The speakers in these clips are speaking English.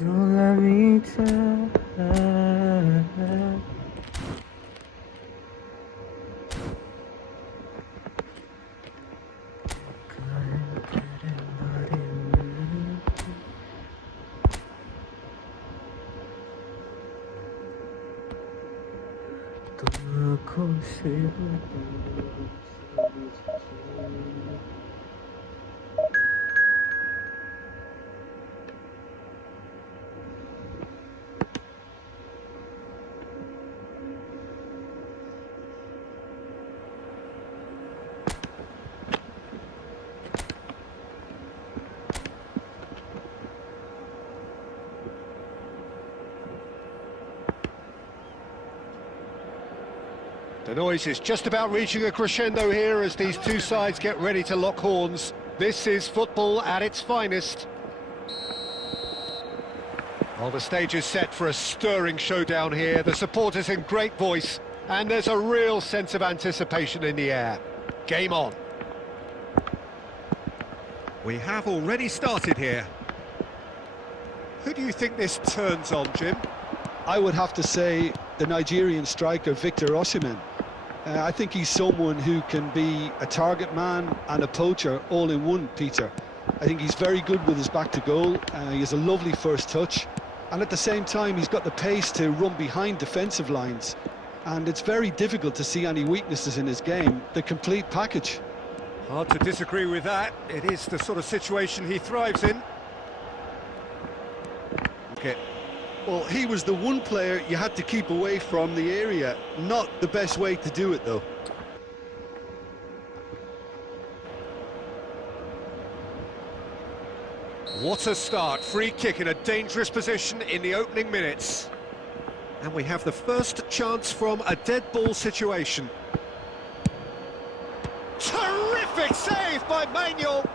Don't let me tell. The noise is just about reaching a crescendo here as these two sides get ready to lock horns. This is football at its finest. Well, the stage is set for a stirring showdown here. The supporters in great voice, and there's a real sense of anticipation in the air. Game on. We have already started here. Who do you think this turns on, Jim? I would have to say the Nigerian striker Victor Osimhen. I think he's someone who can be a target man and a poacher all in one, Peter. I think he's very good with his back to goal. He has a lovely first touch, and at the same time he's got the pace to run behind defensive lines, and it's very difficult to see any weaknesses in his game. The complete package. Hard to disagree with that. It is the sort of situation he thrives in. Okay. Well, he was the one player you had to keep away from the area. Not the best way to do it, though. What a start. Free kick in a dangerous position in the opening minutes. And we have the first chance from a dead ball situation. Terrific save by Manuel.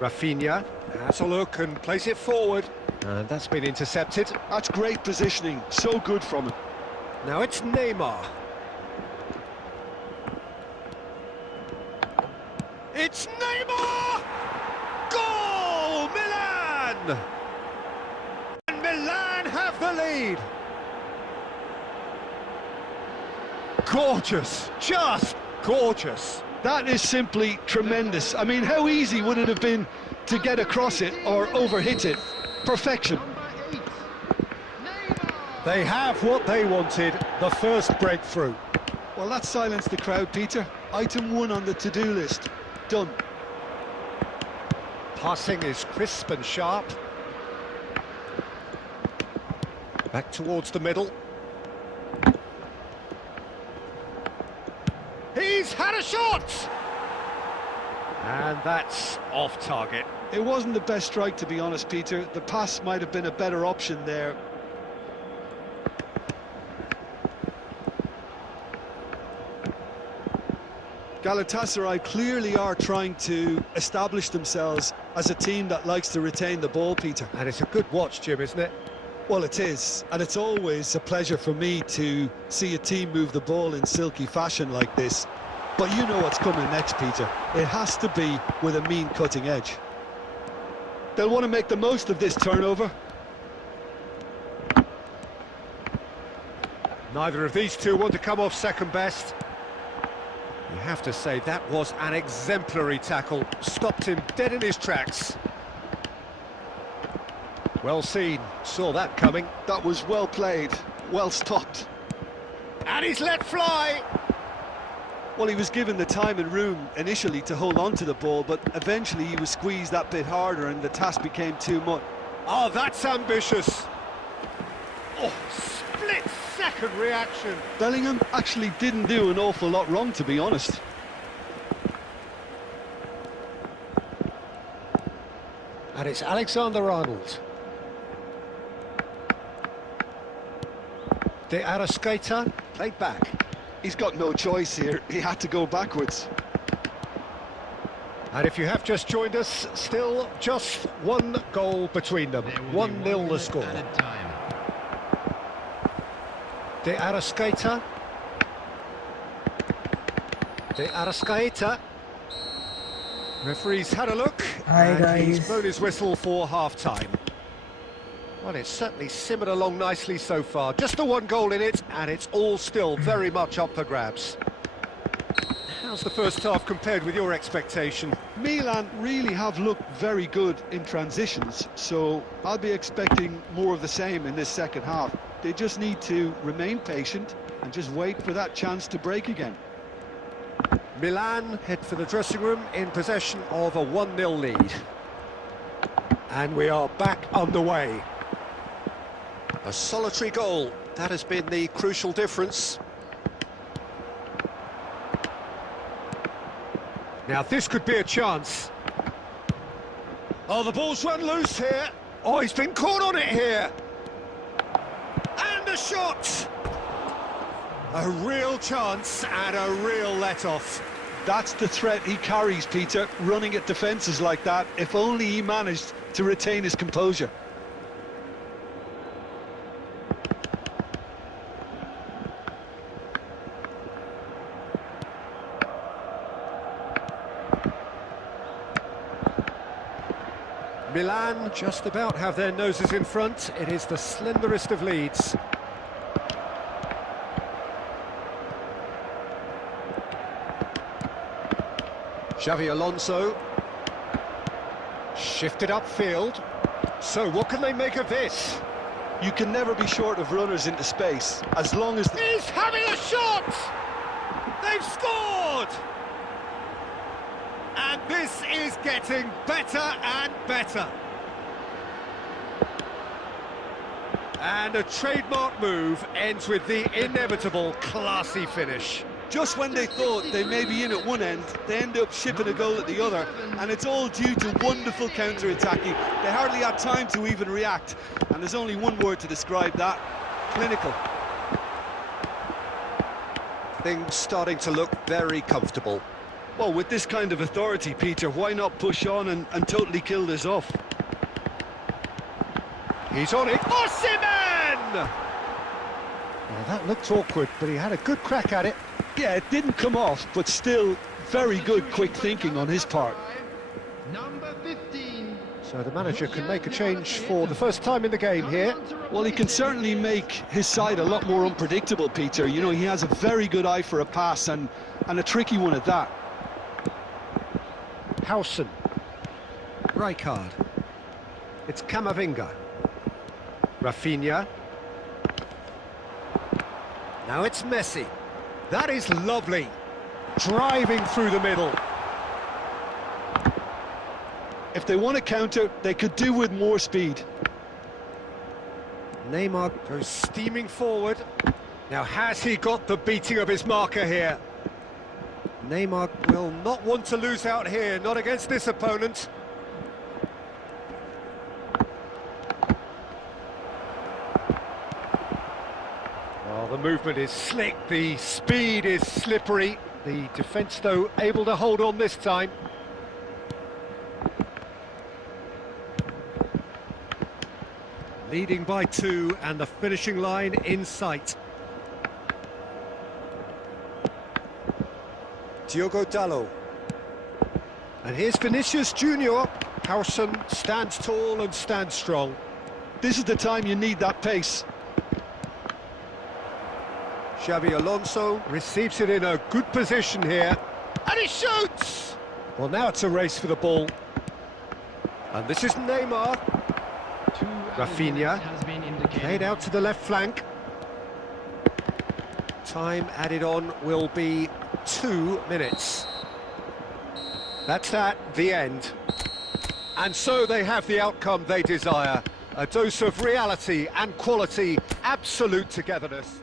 Rafinha has a look and plays it forward. And that's been intercepted. That's great positioning. So good from him. Now it's Neymar. It's Neymar! Goal! Milan! And Milan have the lead. Gorgeous. Just gorgeous. That is simply tremendous. I mean, how easy would it have been to get across it or overhit it? Perfection. They have what they wanted, the first breakthrough. Well, that silenced the crowd, Peter. Item 1 on the to-do list. Done. Passing is crisp and sharp. Back towards the middle. He's had a shot! And that's off target. It wasn't the best strike, to be honest, Peter. The pass might have been a better option there. Galatasaray clearly are trying to establish themselves as a team that likes to retain the ball, Peter. And it's a good watch, Jim, isn't it? Well, it is, and it's always a pleasure for me to see a team move the ball in silky fashion like this. But you know what's coming next, Peter. It has to be with a mean cutting edge. They'll want to make the most of this turnover. Neither of these two want to come off second best. You have to say that was an exemplary tackle. Stopped him dead in his tracks. Well seen, saw that coming. That was well played, well stopped. And he's let fly! Well, he was given the time and room initially to hold on to the ball, but eventually he was squeezed that bit harder and the task became too much. Oh, that's ambitious. Oh, split-second reaction. Bellingham actually didn't do an awful lot wrong, to be honest. And it's Alexander-Arnold. De Arrascaeta, played back. He's got no choice here. He had to go backwards. And if you have just joined us, still just one goal between them. 1-0 the score. De Arrascaeta. De Arrascaeta. Referee's had a look. Hi, and guys. he's blown his whistle for half-time. Well, it's certainly simmered along nicely so far. Just the one goal in it, and it's all still very much up for grabs. How's the first half compared with your expectation? Milan really have looked very good in transitions, so I'll be expecting more of the same in this second half. They just need to remain patient and just wait for that chance to break again. Milan head for the dressing room in possession of a 1-0 lead. And we are back underway. A solitary goal, that has been the crucial difference. Now this could be a chance. Oh, the ball's run loose here. Oh, he's been caught on it here. And a shot! A real chance and a real let-off. That's the threat he carries, Peter, running at defences like that. If only he managed to retain his composure. Milan just about have their noses in front. It is the slenderest of leads. Xavi Alonso. Shifted upfield. So what can they make of this? You can never be short of runners into space, as long as... He's having a shot! They've scored! And this is getting better and better. And a trademark move ends with the inevitable classy finish. Just when they thought they may be in at one end, they end up shipping a goal at the other, and it's all due to wonderful counter-attacking. They hardly had time to even react, and there's only one word to describe that: clinical. Things starting to look very comfortable. Well, with this kind of authority, Peter, why not push on and totally kill this off? He's on it. Osimhen! Well, that looked awkward, but he had a good crack at it. Yeah, it didn't come off, but still very good quick thinking on his part. Number 15. So the manager can make a change for the first time in the game here. Well, he can certainly make his side a lot more unpredictable, Peter. You know, he has a very good eye for a pass, and a tricky one at that. Howson. Rijkaard. It's Camavinga. Rafinha. Now it's Messi. That is lovely. Driving through the middle. If they want to counter, they could do with more speed. Neymar goes steaming forward. Now has he got the beating of his marker here? Neymar will not want to lose out here, not against this opponent. Oh, the movement is slick, the speed is slippery. The defence, though, able to hold on this time. Leading by 2 and the finishing line in sight. Diogo Dalot. And here's Vinicius Junior. Howson stands tall and stands strong. This is the time you need that pace. Xabi Alonso receives it in a good position here. And he shoots! Well, now it's a race for the ball. And this is Neymar. Rafinha, played out to the left flank. Time added on will be 2 minutes. That's that, the end. And so they have the outcome they desire. A dose of reality and quality, absolute togetherness.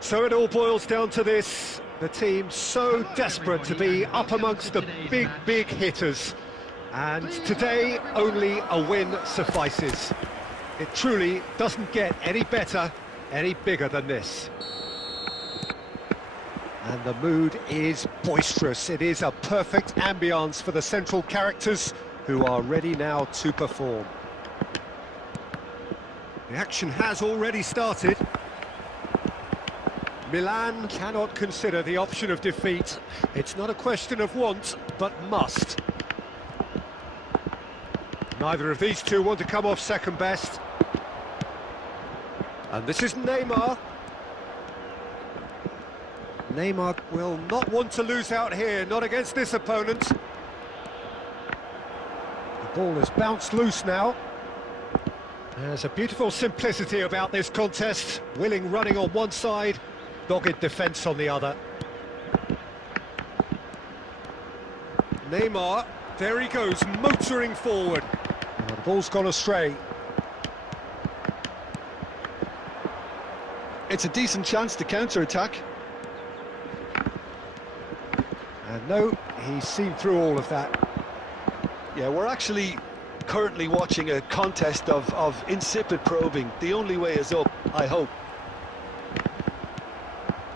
So it all boils down to this, the team so desperate to be up amongst the big hitters. And today, only a win suffices. It truly doesn't get any better, any bigger than this. And the mood is boisterous. It is a perfect ambience for the central characters who are ready now to perform. The action has already started. Milan cannot consider the option of defeat. It's not a question of want, but must. Neither of these two want to come off second best. And this is Neymar. Neymar will not want to lose out here, not against this opponent. The ball has bounced loose now. There's a beautiful simplicity about this contest. Willing running on one side, dogged defence on the other. Neymar, there he goes, motoring forward. Oh, the ball's gone astray. It's a decent chance to counter-attack. And no, he's seen through all of that. Yeah, we're actually currently watching a contest of insipid probing. The only way is up, I hope.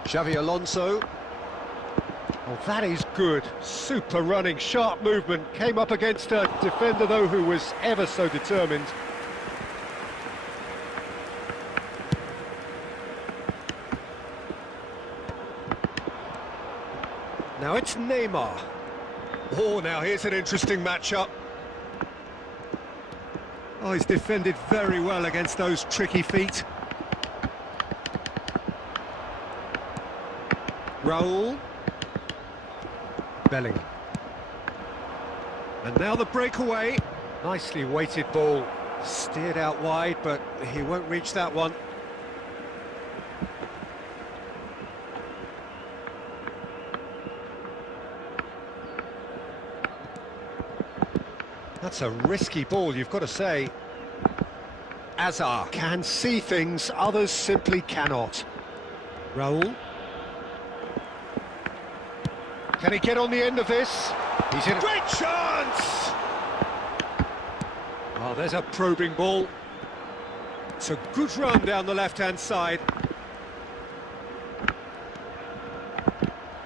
Xabi Alonso. Oh, that is good. Super running, sharp movement. Came up against a defender, though, who was ever so determined. Now it's Neymar. Oh, now here's an interesting matchup. Oh, he's defended very well against those tricky feet. Raul. Bellingham. And now the breakaway. Nicely weighted ball. Steered out wide, but he won't reach that one. That's a risky ball, you've got to say. Azar can see things others simply cannot. Raul. Can he get on the end of this? He's in a great chance! Oh, there's a probing ball. It's a good run down the left-hand side.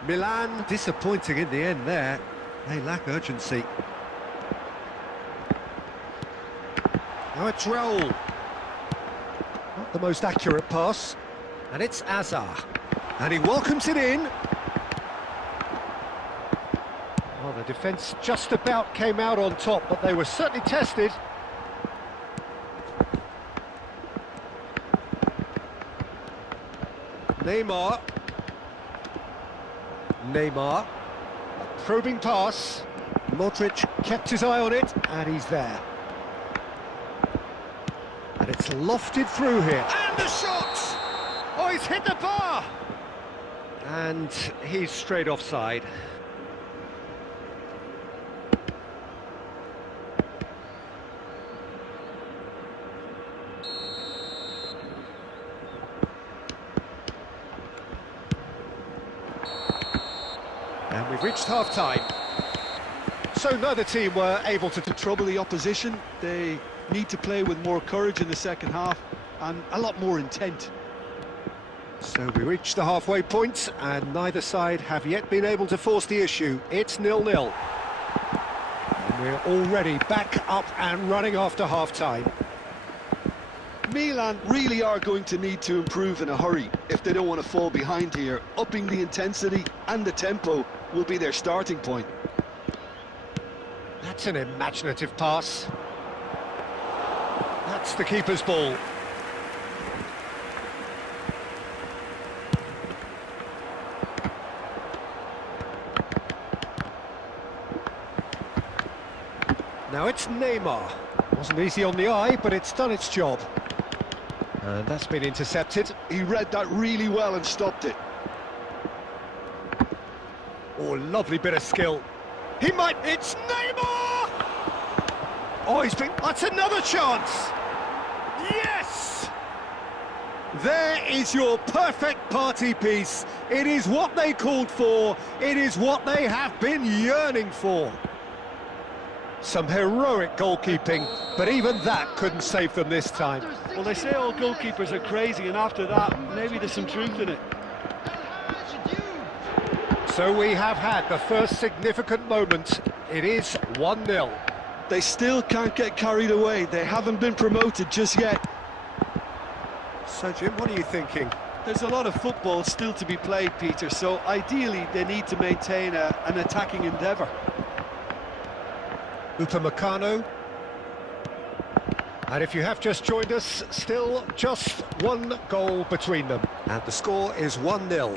Milan disappointing in the end there. They lack urgency. Now it's Raul. Not the most accurate pass. And it's Azar. And he welcomes it in. Well, The defence just about came out on top, but they were certainly tested. Neymar. A probing pass. Modric kept his eye on it, and he's there. And it's lofted through here. And the shot! Oh, he's hit the bar! And he's straight offside. And we've reached half-time. So neither team were able to Trouble the opposition. They need to play with more courage in the second half and a lot more intent. So we reached the halfway point, and neither side have yet been able to force the issue. It's 0-0. And we're already back up and running after half-time. Milan really are going to need to improve in a hurry if they don't want to fall behind here. Upping the intensity and the tempo will be their starting point. That's an imaginative pass. That's the keeper's ball. Now it's Neymar. Wasn't easy on the eye, but it's done its job. And that's been intercepted. He read that really well and stopped it. Oh, lovely bit of skill. He might... It's Neymar! Oh, that's another chance! Yes! There is your perfect party piece. It is what they called for. It is what they have been yearning for. Some heroic goalkeeping, but even that couldn't save them this time. Well, they say all goalkeepers are crazy, and after that, maybe there's some truth in it. So we have had the first significant moment. It is 1-0. They still can't get carried away. They haven't been promoted just yet. So, Jim, what are you thinking? There's a lot of football still to be played, Peter, so ideally they need to maintain an attacking endeavour. Upamecano. And if you have just joined us, still just one goal between them. And the score is 1-0.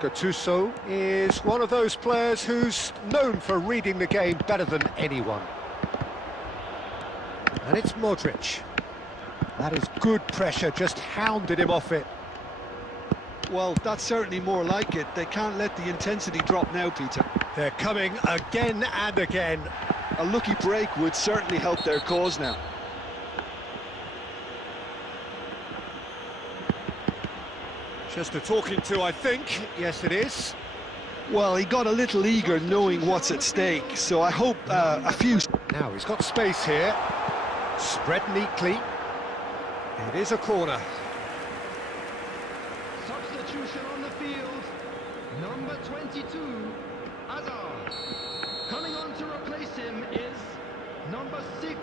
Gattuso is one of those players who's known for reading the game better than anyone. And it's Modric. That is good pressure, just hounded him off it. Well, that's certainly more like it. They can't let the intensity drop now, Peter. They're coming again and again. A lucky break would certainly help their cause now. Just a talking to, I think. Yes, it is. Well, he got a little eager knowing what's at stake, so I hope a few... Now he's got space here. Spread neatly. It is a corner. Substitution on the field. Number 22, Hazard. Coming on to replace him is number 6,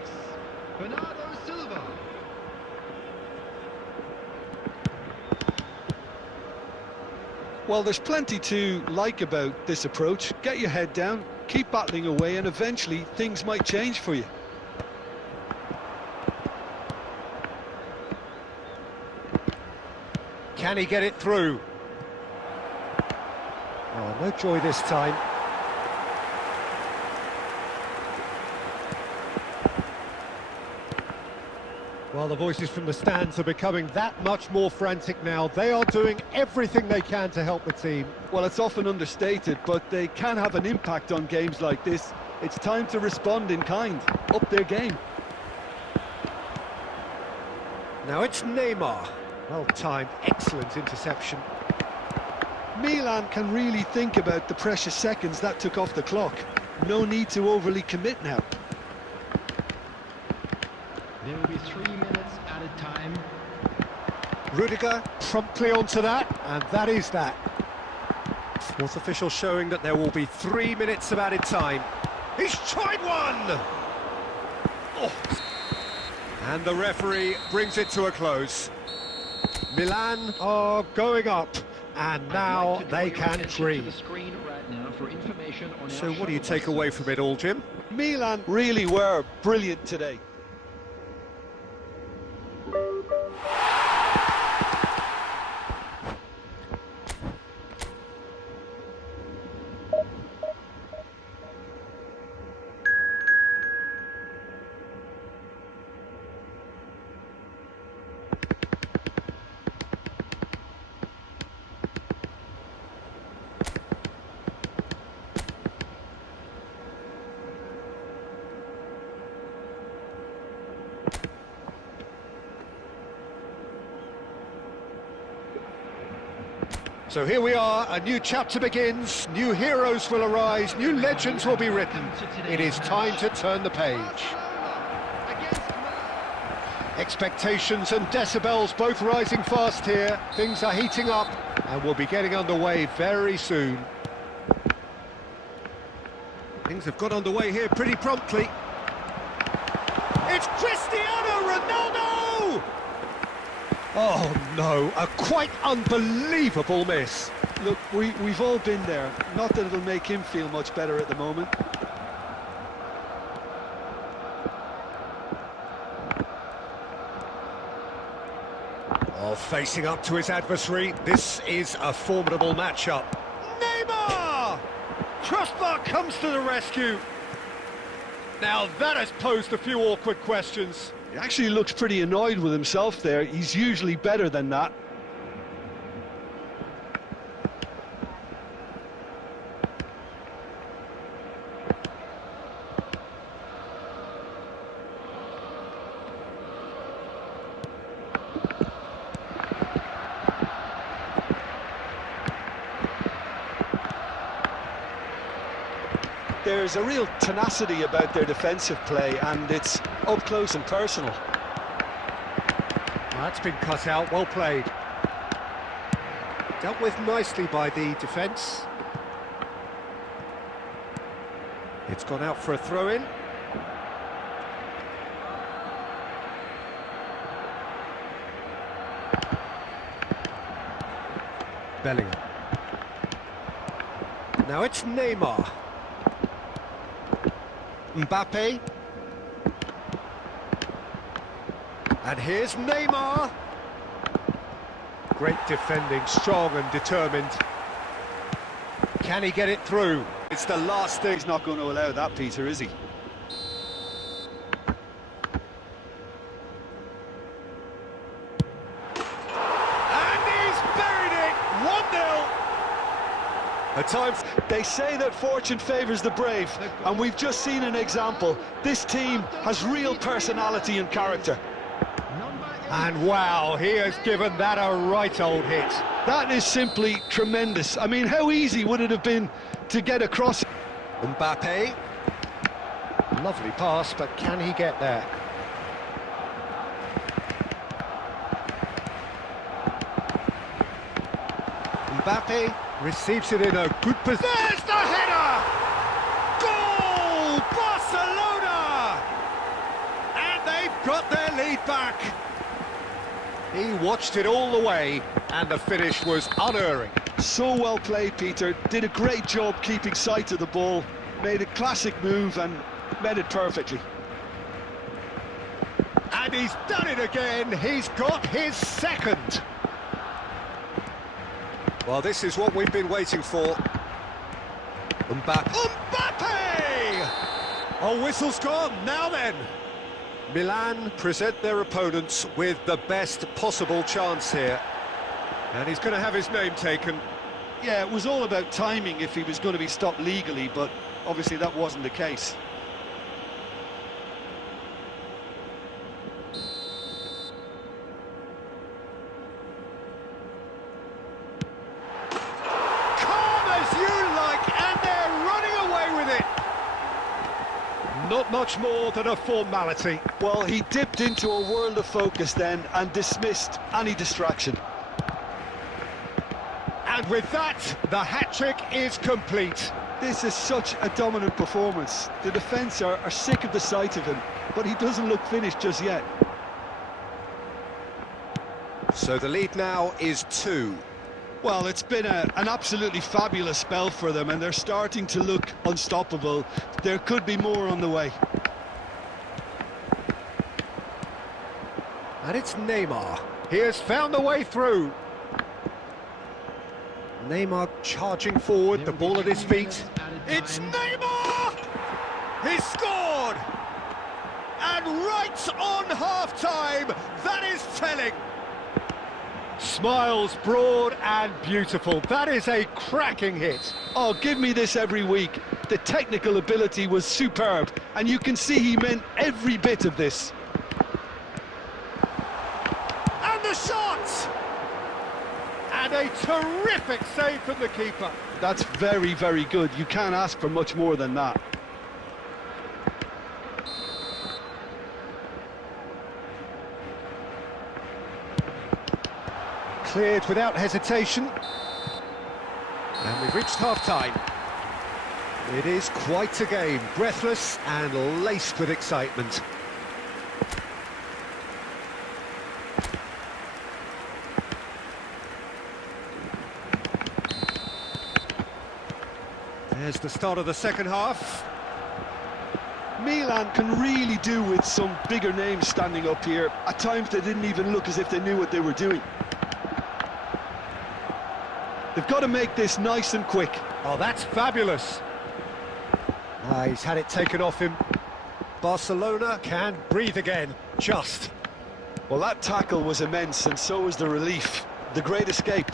Bernardo Silva. Well, there's plenty to like about this approach. Get your head down, keep battling away, and eventually things might change for you. Can he get it through? Oh, no joy this time. Well, the voices from the stands are becoming that much more frantic now. They are doing everything they can to help the team. Well, it's often understated, but they can have an impact on games like this. It's time to respond in kind, up their game. Now it's Neymar. Well timed, excellent interception. Milan can really think about the precious seconds that took off the clock. No need to overly commit now. There will be 3 minutes at a time. Rudiger promptly onto that, and that is that. Fourth official showing that there will be 3 minutes of added time. He's tried one! Oh. And the referee brings it to a close. Milan are going up. And now they can dream. Right, So what do you take away from it all, Jim? Milan really were brilliant today. So here we are, a new chapter begins, new heroes will arise, new legends will be written. It is time to turn the page. Expectations and decibels both rising fast here. Things are heating up and we'll be getting underway very soon. Things have got underway here pretty promptly. It's Cristiano Ronaldo! Oh no, a quite unbelievable miss. Look, we've all been there. Not that it'll make him feel much better at the moment. Oh, facing up to his adversary, this is a formidable matchup. Neymar! Crossbar comes to the rescue. Now that has posed a few awkward questions. He actually looks pretty annoyed with himself there. He's usually better than that. There's a real tenacity about their defensive play, and it's up close and personal. Well, that's been cut out, well played. Dealt with nicely by the defence. It's gone out for a throw-in. Bellingham. Now it's Neymar. Mbappe. And here's Neymar. Great defending, strong and determined. Can he get it through? It's the last thing. He's not going to allow that, Peter, is he? And he's buried it! 1-0. A time. They say that fortune favours the brave, and we've just seen an example. This team has real personality and character. And wow, he has given that a right old hit. That is simply tremendous. I mean, how easy would it have been to get across? Mbappe. Lovely pass, but can he get there? Mbappe receives it in a good position. There's the header! Goal! Barcelona! And they've got their lead back. He watched it all the way, and the finish was unerring. So well played, Peter. Did a great job keeping sight of the ball. Made a classic move and met it perfectly. And he's done it again. He's got his second. Well, this is what we've been waiting for. Mbappe! Oh, whistle's gone. Now then. Milan present their opponents with the best possible chance here. And he's going to have his name taken. Yeah, it was all about timing if he was going to be stopped legally, but obviously that wasn't the case. Calm as you like, and they're running away with it. Not much more than a formality. Well, he dipped into a world of focus then and dismissed any distraction. And with that, the hat-trick is complete. This is such a dominant performance. The defence are sick of the sight of him, but he doesn't look finished just yet. So the lead now is 2. Well, it's been an absolutely fabulous spell for them, and they're starting to look unstoppable. There could be more on the way. And it's Neymar. He has found the way through. Neymar charging forward, the ball at his feet. It's Neymar! He's scored! And right on half-time, that is telling. Smiles broad and beautiful. That is a cracking hit. Oh, give me this every week. The technical ability was superb, and you can see he meant every bit of this. And the shot! And a terrific save from the keeper. That's very, very good. You can't ask for much more than that. Cleared without hesitation. And we've reached half-time. It is quite a game, breathless and laced with excitement. There's the start of the second half. Milan can really do with some bigger names standing up here. At times they didn't even look as if they knew what they were doing. They've got to make this nice and quick. Oh, that's fabulous. He's had it taken off him. Barcelona can breathe again, just. Well, that tackle was immense, and so was the relief. The great escape.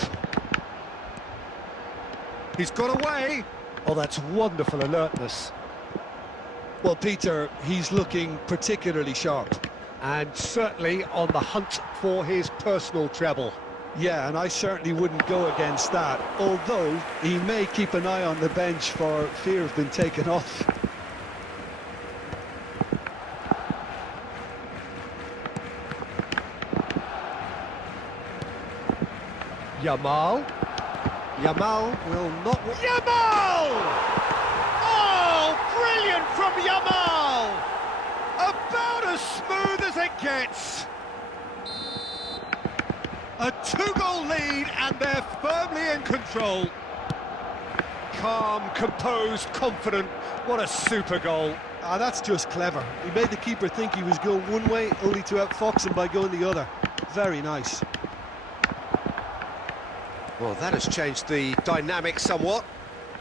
He's got away. Oh, that's wonderful alertness. Well, Peter, he's looking particularly sharp. And certainly on the hunt for his personal treble. Yeah, and I certainly wouldn't go against that, although he may keep an eye on the bench for fear of being taken off. Yamal will not... Yamal! Oh, brilliant from Yamal! About as smooth as it gets. A two-goal lead, and they're firmly in control. Calm, composed, confident. What a super goal. Ah, that's just clever. He made the keeper think he was going one way, only to outfox him by going the other. Very nice. Well, that has changed the dynamic somewhat.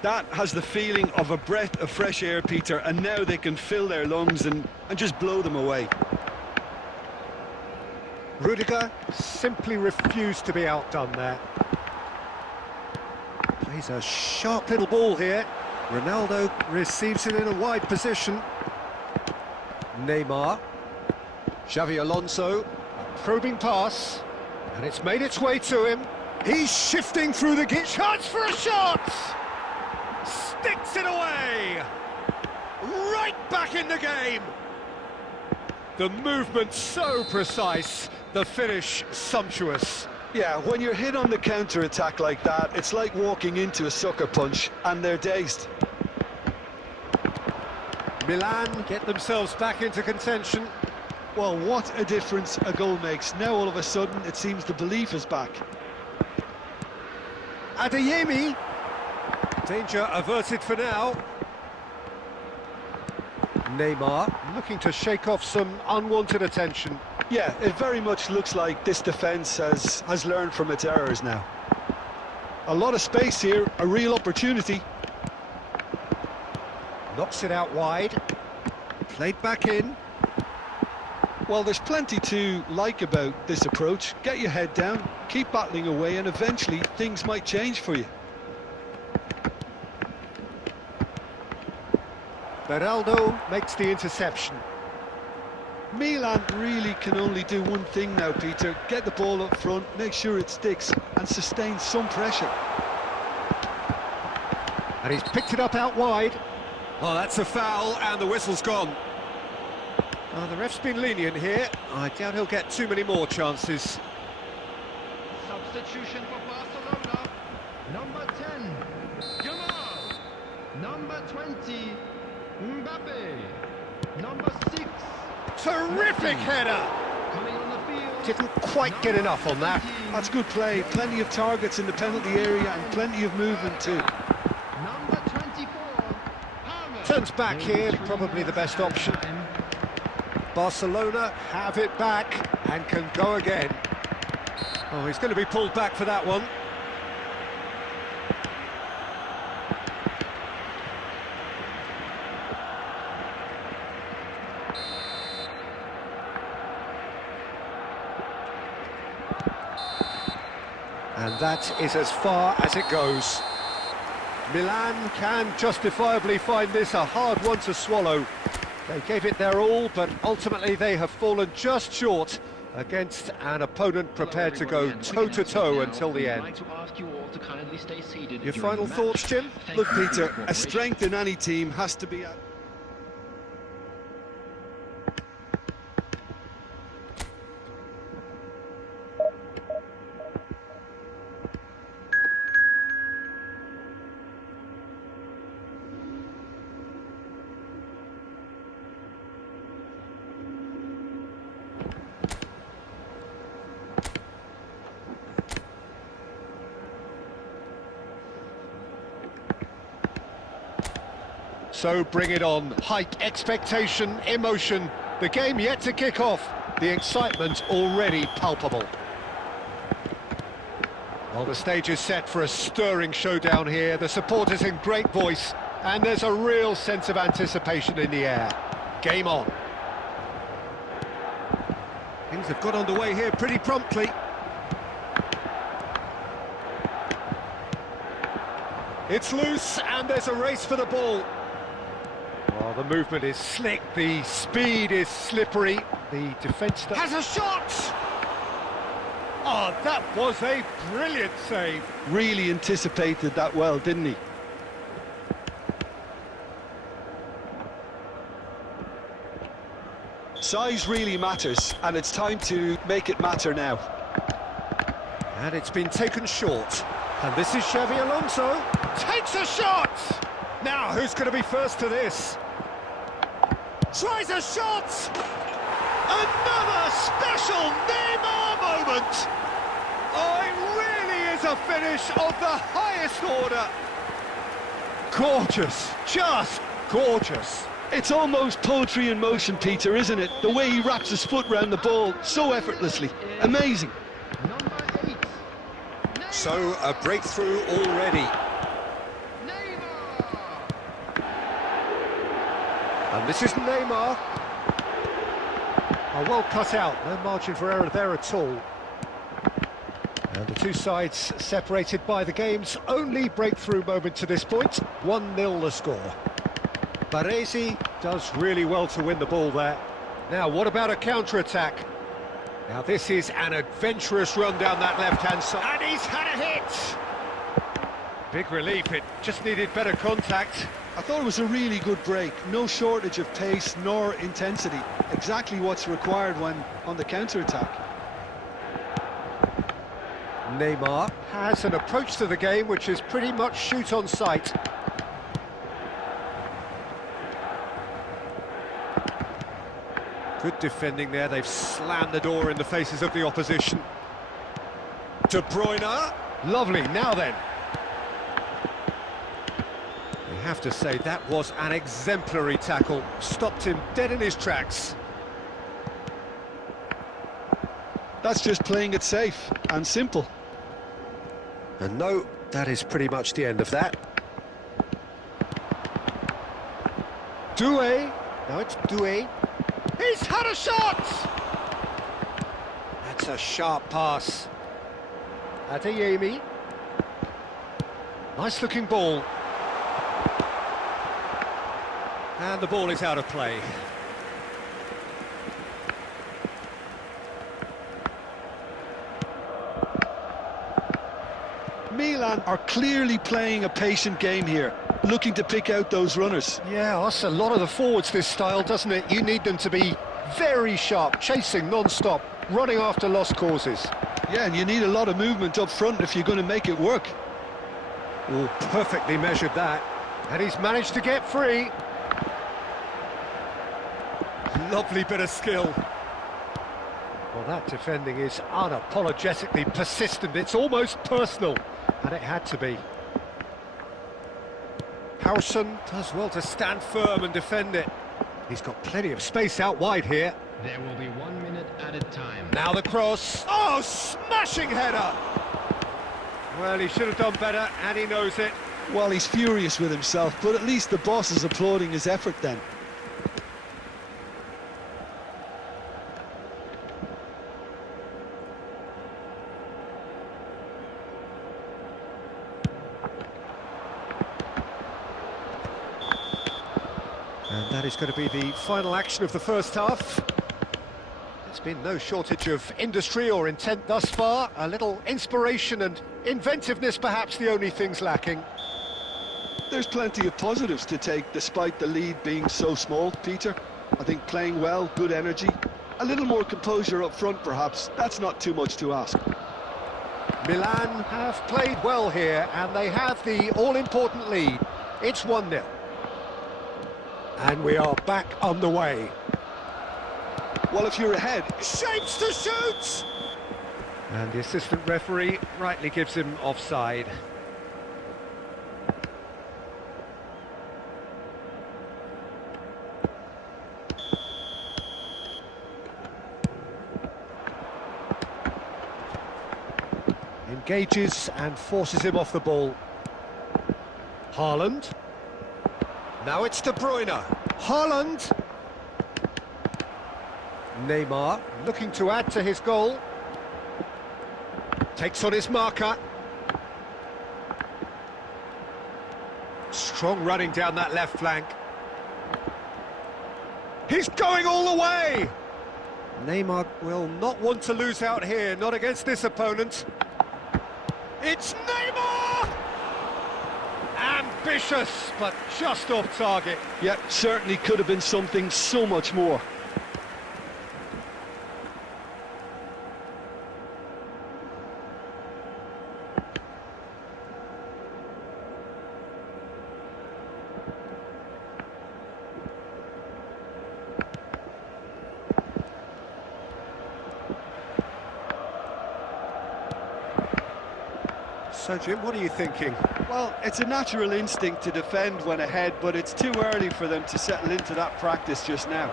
That has the feeling of a breath of fresh air, Peter, and now they can fill their lungs and just blow them away. Rudiger simply refused to be outdone there. Plays a sharp little ball here. Ronaldo receives it in a wide position. Neymar. Xavi Alonso. A probing pass. And it's made its way to him. He's shifting through the gate. Chance for a shot! Sticks it away! Right back in the game! The movement so precise, the finish sumptuous. Yeah, when you're hit on the counter-attack like that, it's like walking into a sucker punch, and they're dazed. Milan get themselves back into contention. Well, what a difference a goal makes. Now all of a sudden it seems the belief is back. Adeyemi. Danger averted for now. Neymar looking to shake off some unwanted attention. Yeah, it very much looks like this defence has learned from its errors now. A lot of space here, a real opportunity. Knocks it out wide. Played back in. Well, there's plenty to like about this approach. Get your head down, keep battling away, and eventually things might change for you. Beraldo makes the interception. Milan really can only do one thing now, Peter. Get the ball up front, make sure it sticks, and sustain some pressure. And he's picked it up out wide. Oh, that's a foul, and the whistle's gone. Oh, the ref's been lenient here. I doubt he'll get too many more chances. Substitution for Barcelona. Number 10, Yamal. Number 20, Mbappe. Number 6. Terrific header! Coming on the field. Didn't quite get enough on that. That's good play. Plenty of targets in the penalty area and plenty of movement too. Number 24, Palmer. Turns back here, probably the best option. Barcelona have it back and can go again. Oh, he's going to be pulled back for that one. And that is as far as it goes. Milan can justifiably find this a hard one to swallow. They gave it their all, but ultimately they have fallen just short against an opponent prepared to go toe-to-toe until the end. Your final thoughts, Jim? Look, Peter, a strength in any team has to be... So bring it on. Hike expectation, emotion. The game yet to kick off. The excitement already palpable. Well, the stage is set for a stirring showdown here. The supporters in great voice, and there's a real sense of anticipation in the air. Game on. Things have got underway here pretty promptly. It's loose, and there's a race for the ball. Well, the movement is slick, the speed is slippery, the defence has a shot! Oh, that was a brilliant save. Really anticipated that well, didn't he? Size really matters, and it's time to make it matter now. And it's been taken short. And this is Xavi Alonso. Takes a shot! Now, who's going to be first to this? Tries a shot! Another special Neymar moment! Oh, it really is a finish of the highest order. Gorgeous, just gorgeous. It's almost poetry in motion, Peter, isn't it? The way he wraps his foot round the ball so effortlessly. Amazing. Number 8, So, a breakthrough already. Neymar. And this is Neymar. Oh, well cut out, no margin for error there at all. And the two sides separated by the game's only breakthrough moment to this point. 1-0 the score. Baresi does really well to win the ball there. Now, what about a counter-attack? Now, this is an adventurous run down that left-hand side. And he's had a hit! Big relief, it just needed better contact. I thought it was a really good break. No shortage of pace nor intensity. Exactly what's required when on the counter-attack. Neymar has an approach to the game which is pretty much shoot on sight. Good defending there, they've slammed the door in the faces of the opposition. De Bruyne, lovely, now then. We have to say that was an exemplary tackle, stopped him dead in his tracks. That's just playing it safe and simple. And no, that is pretty much the end of that. Doué, now it's Doué. He's had a shot! That's a sharp pass. Adeyemi. Nice looking ball. And the ball is out of play. Milan are clearly playing a patient game here, looking to pick out those runners. Yeah, that's a lot of the forwards, this style, doesn't it? You need them to be very sharp, chasing non-stop, running after lost causes. Yeah, and you need a lot of movement up front if you're going to make it work. Oh, perfectly measured that. And he's managed to get free. Lovely bit of skill. Well, That defending is unapologetically persistent. It's almost personal, and it had to be. Harrison does well to stand firm and defend it. He's got plenty of space out wide here. There will be 1 minute added time. Now the cross. Oh, smashing header! Well, he should have done better, and he knows it. Well, he's furious with himself, but at least the boss is applauding his effort then. And that is going to be the final action of the first half. There's been no shortage of industry or intent thus far. A little inspiration and inventiveness, perhaps the only things lacking. There's plenty of positives to take despite the lead being so small, Peter. I think playing well, good energy, a little more composure up front perhaps, that's not too much to ask. Milan have played well here, and they have the all-important lead. It's 1-0. And we are back on the way. Well, if you're ahead... Shapes to shoot! And the assistant referee rightly gives him offside. Engages and forces him off the ball. Haaland. Now it's De Bruyne. Haaland. Neymar looking to add to his goal. Takes on his marker. Strong running down that left flank. He's going all the way! Neymar will not want to lose out here, not against this opponent. It's Neymar! Ambitious, but just off target. Yeah, certainly could have been something so much more. So, Jim, what are you thinking? Well, it's a natural instinct to defend when ahead, but it's too early for them to settle into that practice just now.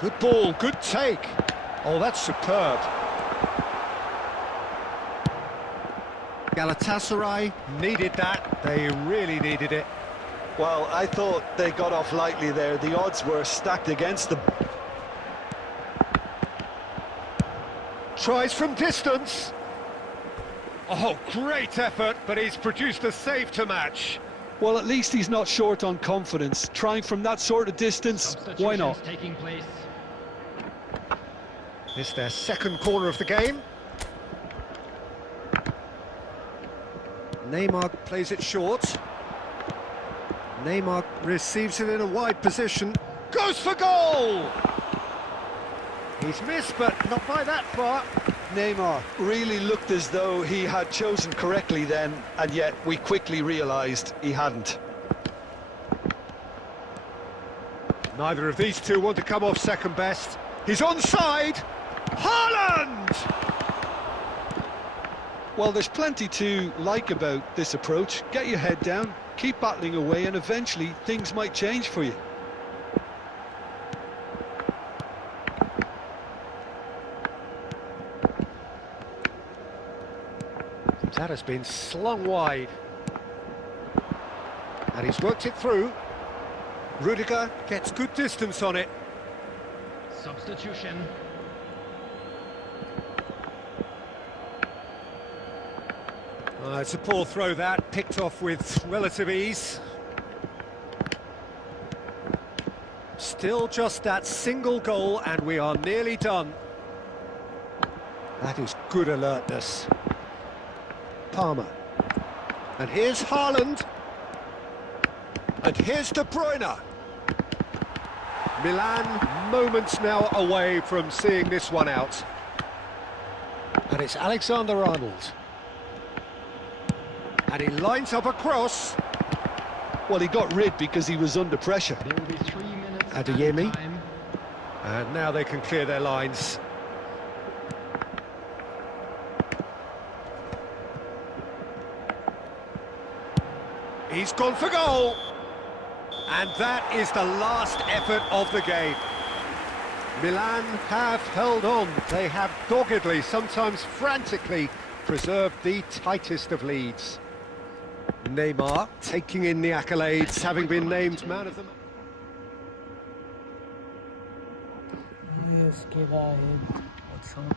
Good ball, good take. Oh, that's superb. Galatasaray needed that. They really needed it. Well, I thought they got off lightly there. The odds were stacked against them. Tries from distance. Oh, great effort, but he's produced a save to match. Well, at least he's not short on confidence. Trying from that sort of distance, why not? Taking place. It's their second corner of the game. Neymar plays it short. Neymar receives it in a wide position. Goes for goal! He's missed, but not by that far. Neymar really looked as though he had chosen correctly then, and yet we quickly realised he hadn't. Neither of these two want to come off second best. He's onside! Haaland! Well, there's plenty to like about this approach. Get your head down, keep battling away, and eventually things might change for you. That has been slung wide. And he's worked it through. Rudiger gets good distance on it. Substitution. It's a poor throw that, picked off with relative ease. Still just that single goal and we are nearly done. That is good alertness. Palmer. And here's Haaland. And here's De Bruyne. Milan moments now away from seeing this one out. And it's Alexander-Arnold. And he lines up a cross. Well, he got rid because he was under pressure. There will be 3 minutes Adeyemi. added time. And now they can clear their lines. He's gone for goal. And that is the last effort of the game. Milan have held on. They have doggedly, sometimes frantically, preserved the tightest of leads. Neymar taking in the accolades, having been named man of the match. Yes, what's up?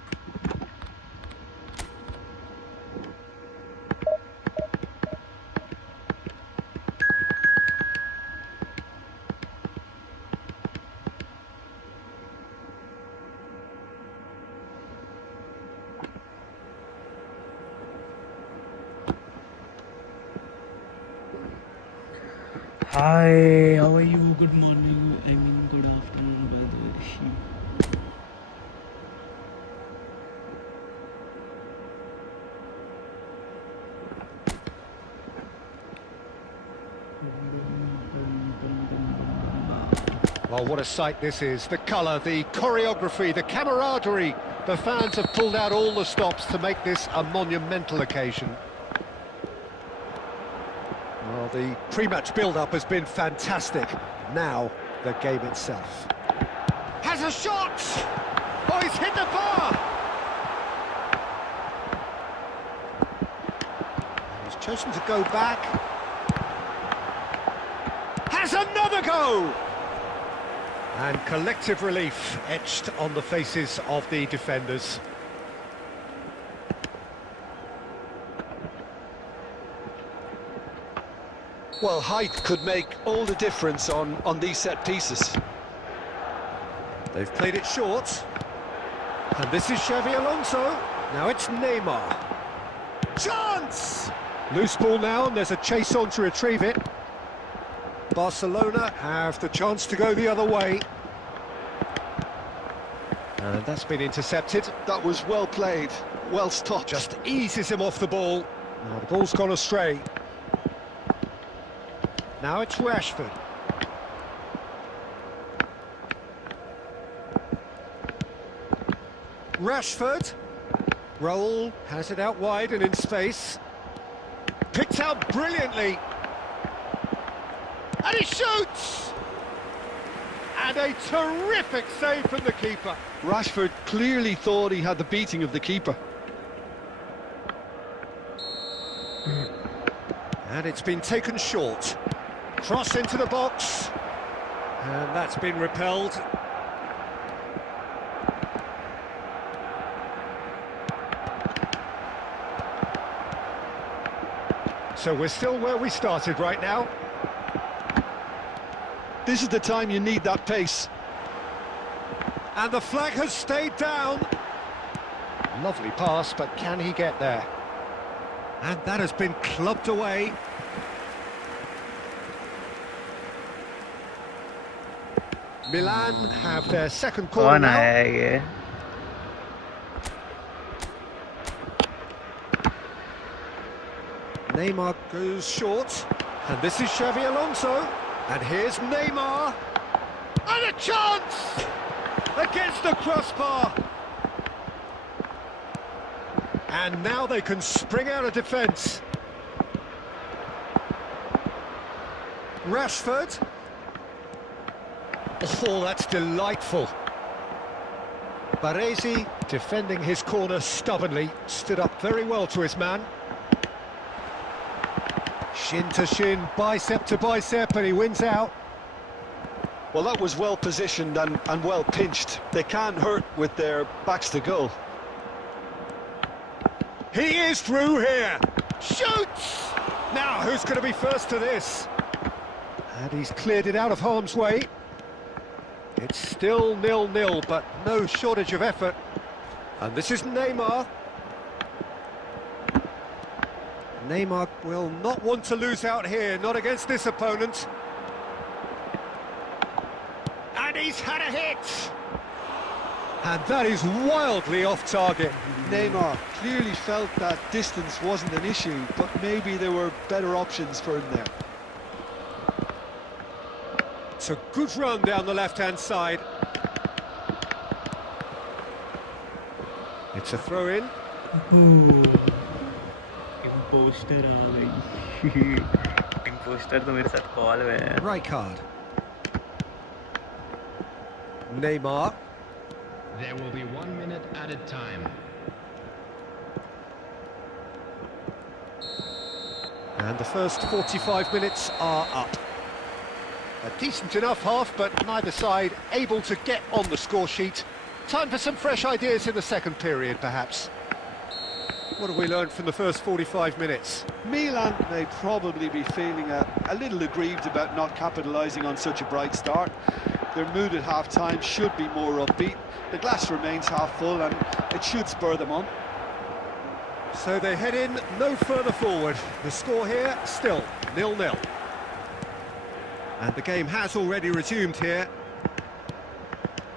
Hi, how are you? Good morning. I mean, good afternoon, by the way. Well, what a sight this is. The colour, the choreography, the camaraderie. The fans have pulled out all the stops to make this a monumental occasion. Well, the pre-match build-up has been fantastic. Now, the game itself. Has a shot! Oh, he's hit the bar! He's chosen to go back. Has another go! And collective relief etched on the faces of the defenders. Well, height could make all the difference on these set pieces. They've played it short. And this is Xavi Alonso. Now it's Neymar. Chance! Loose ball now, and there's a chase on to retrieve it. Barcelona have the chance to go the other way. And that's been intercepted. That was well played, well stopped. Just eases him off the ball. Now the ball's gone astray. Now it's Rashford. Rashford. Raul has it out wide and in space. Picked out brilliantly. And he shoots! And a terrific save from the keeper. Rashford clearly thought he had the beating of the keeper. And it's been taken short. Cross into the box. And that's been repelled. So we're still where we started right now. This is the time you need that pace. And the flag has stayed down. Lovely pass, but can he get there? And that has been clubbed away. Milan have their second corner now. Neymar goes short. And this is Xavi Alonso. And here's Neymar. And a chance! Against the crossbar. And now they can spring out of defence. Rashford. Oh, that's delightful. Baresi, defending his corner stubbornly, stood up very well to his man. Shin to shin, bicep to bicep, and he wins out. Well, that was well positioned and well pinched. They can't hurt with their backs to goal. He is through here. Shoots! Now, who's going to be first to this? And he's cleared it out of harm's way. It's still 0-0, but no shortage of effort. And this is Neymar. Neymar will not want to lose out here, not against this opponent. And he's had a hit! And that is wildly off target. Neymar clearly felt that distance wasn't an issue, but maybe there were better options for him there. It's a good run down the left-hand side. It's a throw in. Impostor आ गई impostor तो मेरे साथ call में है Red card. Neymar. There will be 1 minute added time. And the first 45 minutes are up. A decent enough half, but neither side able to get on the score sheet. Time for some fresh ideas in the second period, perhaps. What have we learned from the first 45 minutes? Milan may probably be feeling a little aggrieved about not capitalising on such a bright start. Their mood at half-time should be more upbeat. The glass remains half full and it should spur them on. So they head in no further forward. The score here still 0-0. And the game has already resumed here.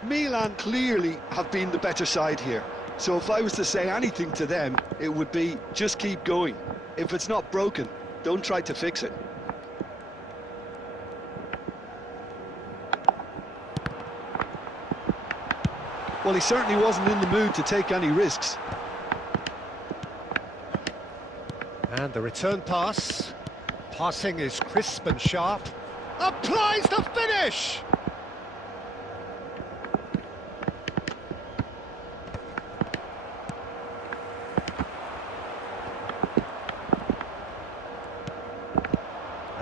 Milan clearly have been the better side here. So if I was to say anything to them, it would be just keep going. If it's not broken, don't try to fix it. Well, he certainly wasn't in the mood to take any risks. And the return pass. Passing is crisp and sharp. Applies the finish!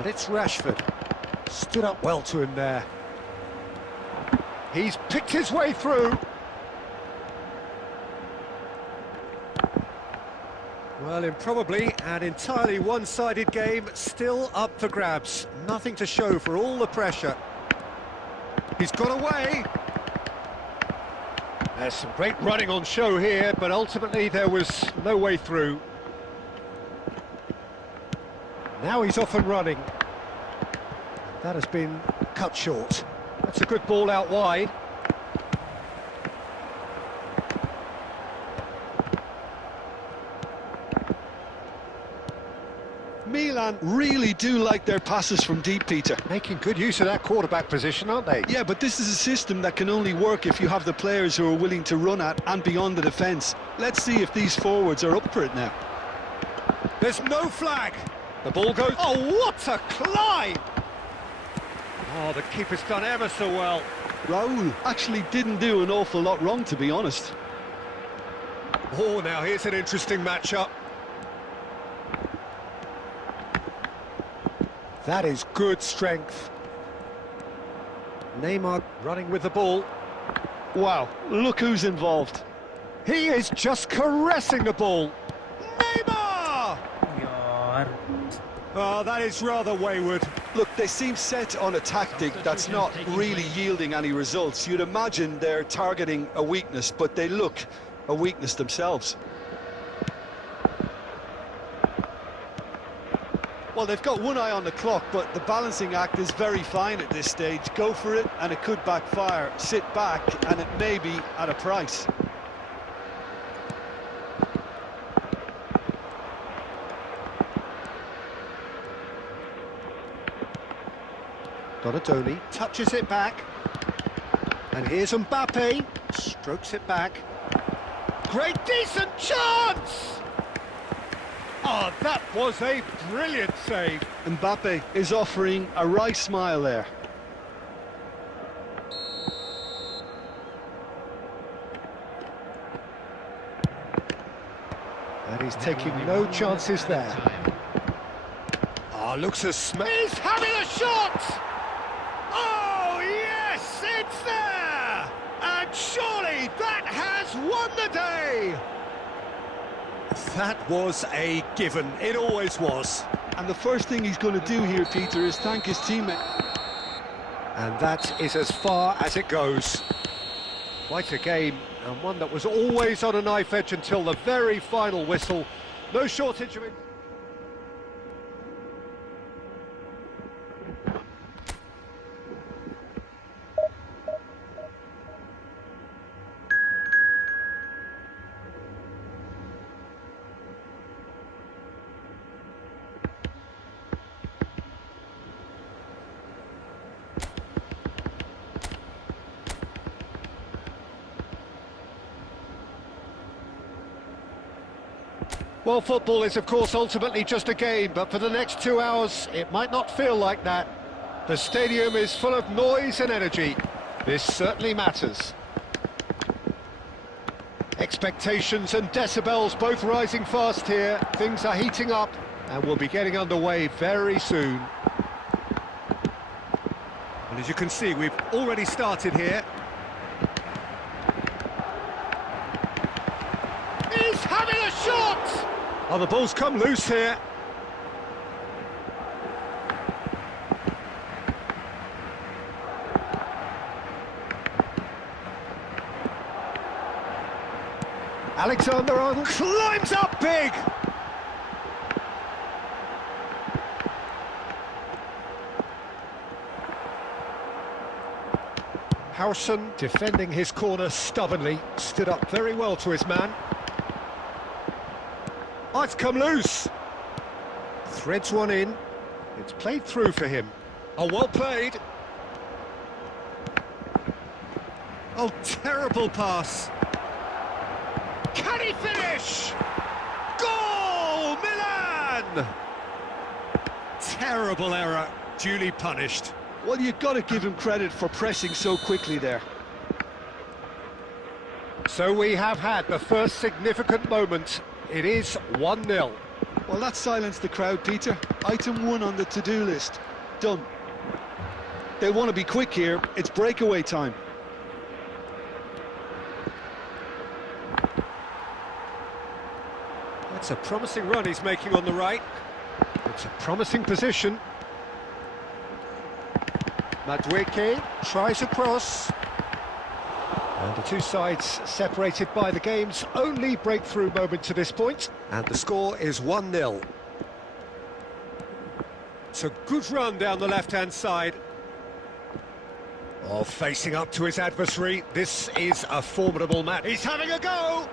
And it's Rashford. Stood up well to him there. He's picked his way through. Well, in probably an entirely one-sided game, still up for grabs. Nothing to show for all the pressure. He's got away. There's some great running on show here, but ultimately there was no way through. Now he's off and running. That has been cut short. That's a good ball out wide. Milan really do like their passes from deep, Peter. Making good use of that quarterback position, aren't they? Yeah, but this is a system that can only work if you have the players who are willing to run at and beyond the defence. Let's see if these forwards are up for it now. There's no flag. The ball goes... Oh, what a climb! Oh, the keeper's done ever so well. Raul actually didn't do an awful lot wrong, to be honest. Oh, now here's an interesting matchup. That is good strength. Neymar running with the ball. Wow, look who's involved. He is just caressing the ball. Neymar! यार Oh, that is rather wayward. Look, they seem set on a tactic that's not really yielding any results. You'd imagine they're targeting a weakness, but they look a weakness themselves. Well, they've got one eye on the clock, but the balancing act is very fine at this stage. Go for it, and it could backfire. Sit back, and it may be at a price. Donatoni touches it back. And here's Mbappe. Strokes it back. Great, decent chance! Oh, that was a brilliant save. Mbappe is offering a wry smile there. And he's taking no chances there. Oh, looks as He's having a shot! Oh, yes, it's there! And surely that has won the day! That was a given. It always was. And the first thing he's going to do here, Peter, is thank his teammate. And that is as far as it goes. Quite a game, and one that was always on a knife edge until the very final whistle. No shortage of it. Well, football is, of course, ultimately just a game, but for the next 2 hours, it might not feel like that. The stadium is full of noise and energy. This certainly matters. Expectations and decibels both rising fast here. Things are heating up, and we'll be getting underway very soon. And as you can see, we've already started here. He's having a shot! Oh, the ball's come loose here. Alexander-Arnold climbs up big! Howson, defending his corner stubbornly, stood up very well to his man. Oh, it's come loose! Threads one in. It's played through for him. Oh, well played! Oh, terrible pass! Can he finish? Goal! Milan! Terrible error, duly punished. Well, you've got to give him credit for pressing so quickly there. So we have had the first significant moment. It is 1-0. Well, that silenced the crowd, Peter. Item 1 on the to-do list. Done. They want to be quick here. It's breakaway time. That's a promising run he's making on the right. It's a promising position. Madueke tries a cross. And the two sides separated by the game's only breakthrough moment to this point. And the score is 1-0. It's a good run down the left-hand side. Oh, facing up to his adversary. This is a formidable match. He's having a go!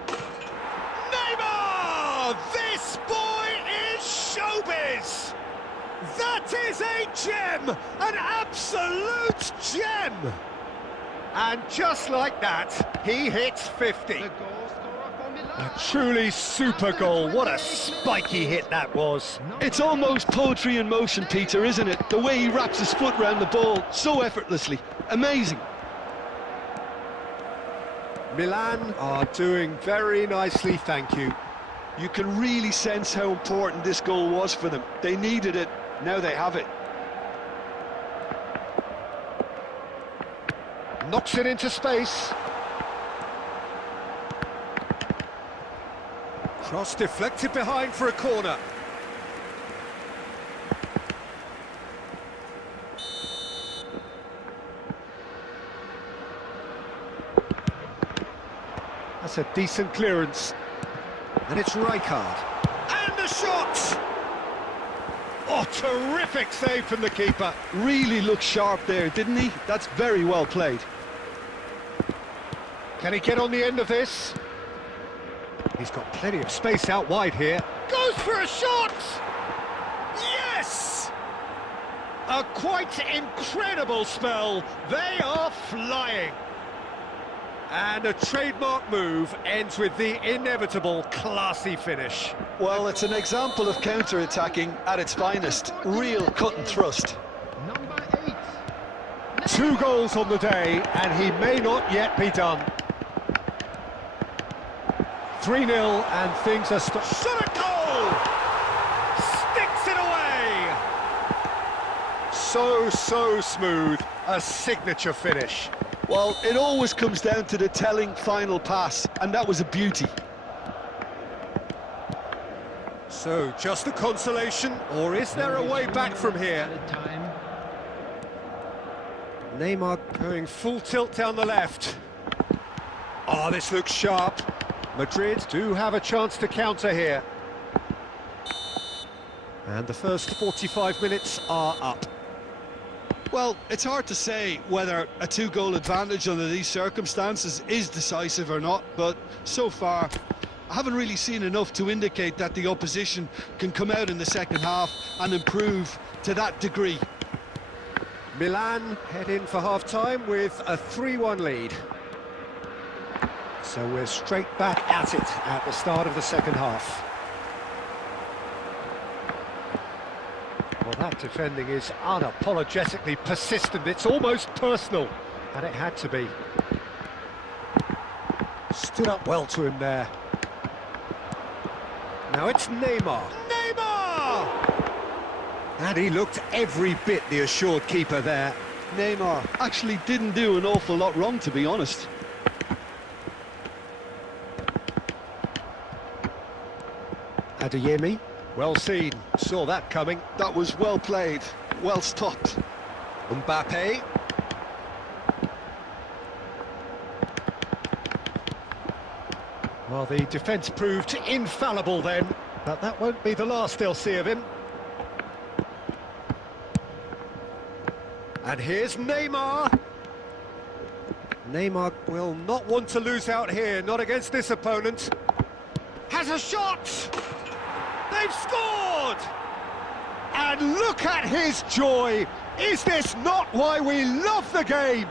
Neymar! This boy is showbiz! That is a gem! An absolute gem! And just like that, he hits 50. A truly super goal. What a spiky hit that was. It's almost poetry in motion, Peter, isn't it? The way he wraps his foot round the ball so effortlessly. Amazing. Milan are doing very nicely, thank you. You can really sense how important this goal was for them. They needed it, now they have it. Knocks it into space. Cross deflected behind for a corner. That's a decent clearance. And it's Rijkaard. And the shot! Oh, terrific save from the keeper. Really looked sharp there, didn't he? That's very well played. Can he get on the end of this? He's got plenty of space out wide here. Goes for a shot! Yes! A quite incredible spell. They are flying. And a trademark move ends with the inevitable classy finish. Well, it's an example of counter-attacking at its finest. Real cut and thrust. Number 8. 2 goals on the day, and he may not yet be done. 3-0, and things are shot at goal! Sticks it away! So smooth. A signature finish. Well, it always comes down to the telling final pass, and that was a beauty. So, just a consolation, or is there a way back from here? Neymar going full tilt down the left. Oh, this looks sharp. Madrid do have a chance to counter here. And the first 45 minutes are up. Well, it's hard to say whether a 2-goal advantage under these circumstances is decisive or not, but so far I haven't really seen enough to indicate that the opposition can come out in the second half and improve to that degree. Milan head in for half-time with a 3-1 lead. So we're straight back at it at the start of the second half. That defending is unapologetically persistent. It's almost personal, and it had to be. Stood up well to him there. Now it's Neymar. Neymar! And he looked every bit the assured keeper there. Neymar actually didn't do an awful lot wrong, to be honest. Adeyemi, well seen, saw that coming. That was well played, well stopped. Mbappe. Well, the defence proved infallible then, but that won't be the last they'll see of him. And here's Neymar. Neymar will not want to lose out here, not against this opponent. Has a shot! They've scored! And look at his joy! Is this not why we love the game?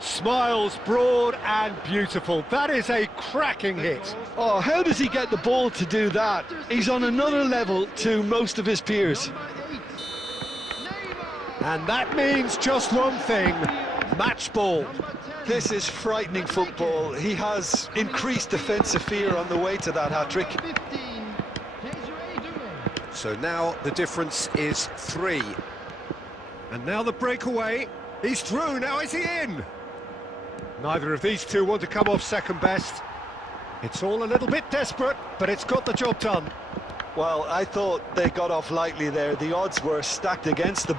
Smiles broad and beautiful. That is a cracking hit. Oh, how does he get the ball to do that? He's on another level to most of his peers. And that means just one thing, match ball. This is frightening football. He has increased defensive fear on the way to that hat-trick. So now the difference is 3. And now the breakaway. He's through, now is he in? Neither of these two want to come off second best. It's all a little bit desperate, but it's got the job done. Well, I thought they got off lightly there. The odds were stacked against them.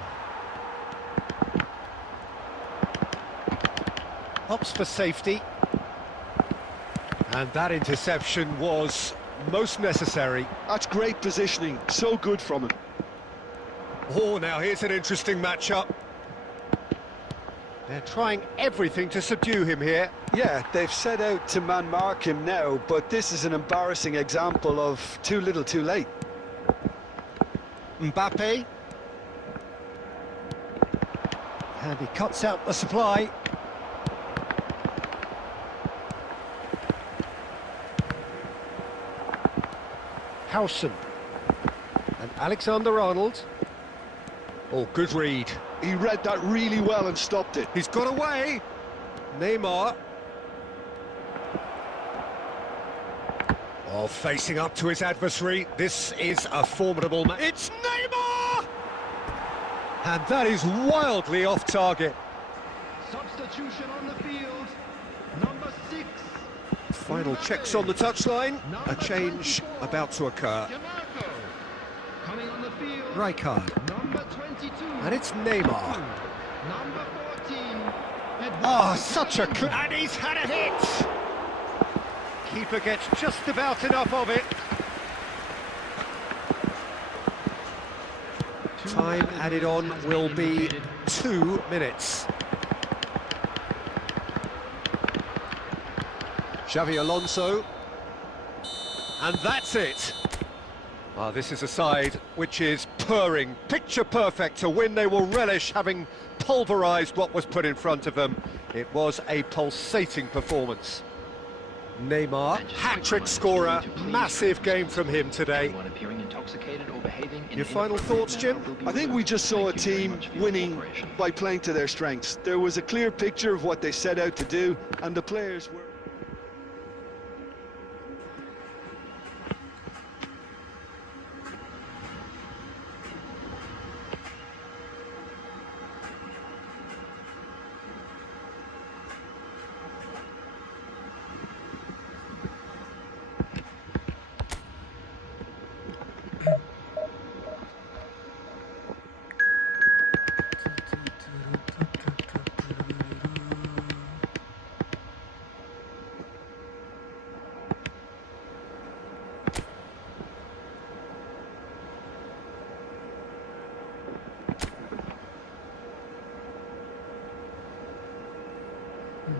Hops for safety. And that interception was most necessary. That's great positioning, so good from him. Oh, now here's an interesting matchup. They're trying everything to subdue him here. Yeah, they've set out to man-mark him now, but this is an embarrassing example of too little too late. Mbappe. And he cuts out the supply. Howson. And Alexander-Arnold. Oh, good read. He read that really well and stopped it. He's got away. Neymar. Oh, facing up to his adversary. This is a formidable match. It's Neymar! And that is wildly off target. Substitution on the field. Number 6. Final checks on the touchline. A change about to occur. Coming on the field. Rijkaard. Number 22. And it's Neymar. Number 14. Oh, such a... And he's had a hit! Keeper gets just about enough of it. Time added on will be 2 minutes. Xavi Alonso. And that's it. Well, this is a side which is purring, picture perfect to win. They will relish having pulverised what was put in front of them. It was a pulsating performance. Neymar, hat-trick scorer, massive game from him today. Your final thoughts, Jim? I think we just saw a team winning by playing to their strengths. There was a clear picture of what they set out to do, and the players were...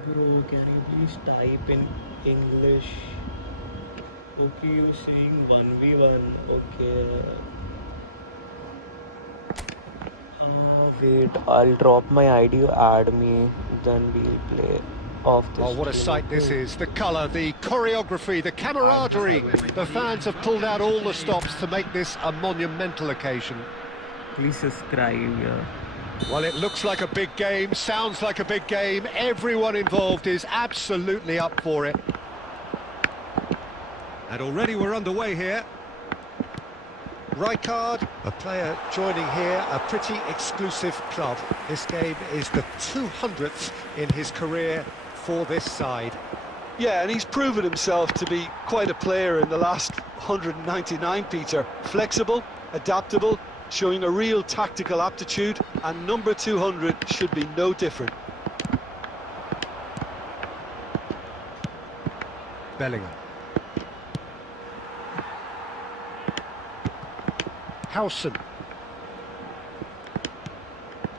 Bro, can you please type in English? Okay, you're saying 1v1. Okay. Wait, I'll drop my ID, you add me, then we'll play. off the Oh, what a sight this is. The colour, the choreography, the camaraderie. The fans have pulled out all the stops to make this a monumental occasion. Please subscribe. Yeah. Well, it looks like a big game, sounds like a big game. Everyone involved is absolutely up for it. And already we're underway here. Rijkaard, a player joining here, a pretty exclusive club. This game is the 200th in his career for this side. Yeah, and he's proven himself to be quite a player in the last 199, Peter. Flexible, adaptable, showing a real tactical aptitude, and number 200 should be no different. Bellingham. Howson.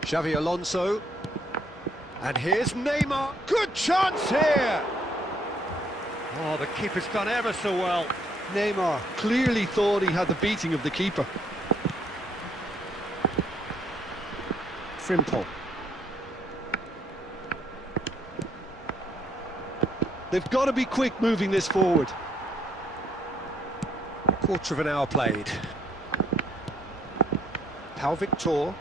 Xavi Alonso. And here's Neymar. Good chance here! Oh, the keeper's done ever so well. Neymar clearly thought he had the beating of the keeper. Frimpong. They've got to be quick moving this forward. Quarter of an hour played. Pau Victor.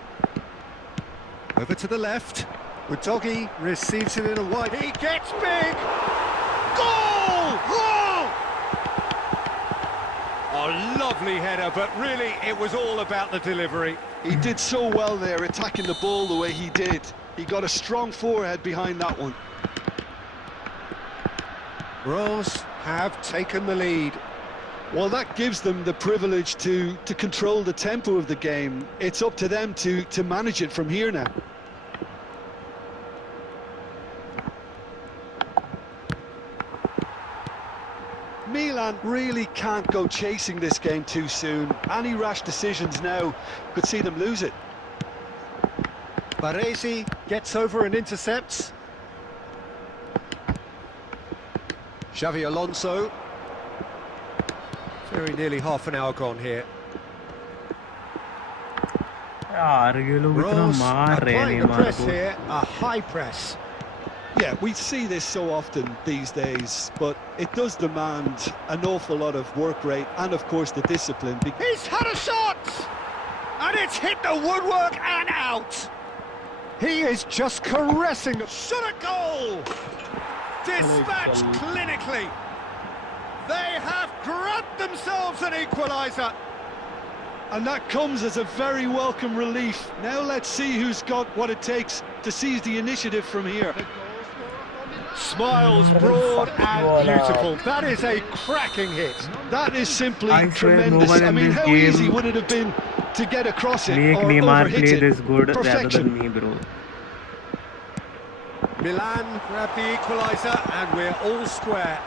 Over to the left. Udogi receives it in a wide. He gets big! Goal! Oh! A lovely header, but really it was all about the delivery. He did so well there, attacking the ball the way he did. He got a strong forehead behind that one. Rose have taken the lead. Well, that gives them the privilege to control the tempo of the game. It's up to them to manage it from here now. Milan really can't go chasing this game too soon. Any rash decisions now could see them lose it. Baresi gets over and intercepts. Xavi Alonso. Very nearly half an hour gone here. यार ये लोग इतना Rose मार रहे हैं applying the Neymar press को. here, a high press. Yeah, we see this so often these days, but it does demand an awful lot of work rate and, of course, the discipline. He's had a shot! And it's hit the woodwork and out! He is just caressing the shot at goal! Dispatched clinically! They have grabbed themselves an equaliser! And that comes as a very welcome relief. Now let's see who's got what it takes to seize the initiative from here. Smiles broad and beautiful. That is a cracking hit. That is simply I swear no tremendous. one I in mean, this how game easy would it have been to get across it Make or Neymar overhit play it? this good rather Perfection. than me, bro. Milan grab the equaliser and we're all square.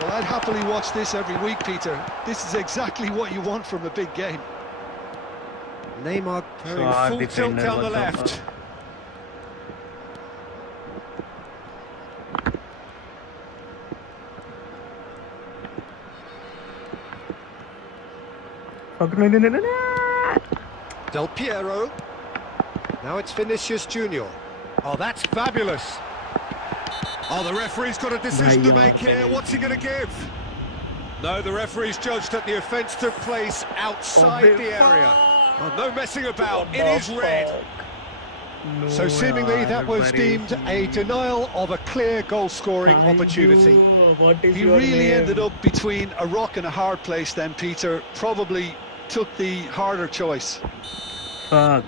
Well, I'd happily watch this every week, Peter. This is exactly what you want from a big game. Neymar going So our full tilt defender down the was left. Del Piero. Now it's Vinicius Junior. Oh, that's fabulous. Oh, the referee's got a decision to make here. What's he going to give? No, the referee's judged that the offence took place outside the area. Oh, no messing about. It is red. No, So seemingly that was deemed a denial of a clear goal-scoring opportunity. He really ended up between a rock and a hard place then, Peter. Probably took the harder choice. Fuck.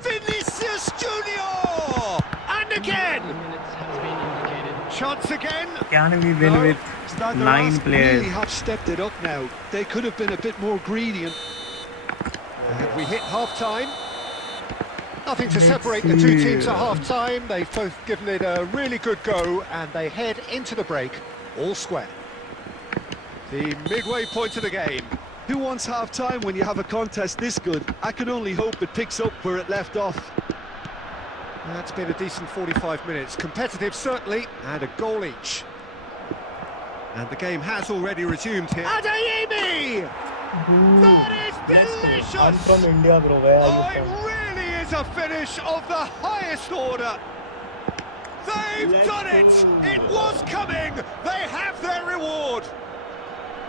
Vinicius Junior! And again! Chance again? Can we win with Stade de 9 Reims players? really have stepped it up now. They could have been a bit more greedy. And we hit half-time. Nothing to separate the two teams at half-time. They've both given it a really good go and they head into the break, all square. The midway point of the game. Who wants half-time when you have a contest this good? I can only hope it picks up where it left off. That's been a decent 45 minutes. Competitive, certainly, and a goal each. And the game has already resumed here. Adeyemi! That is delicious! I'm from India, bro. Where Oh, are you it from? really is a finish of the highest order. They've Let's done it! go. It was coming! They have their reward!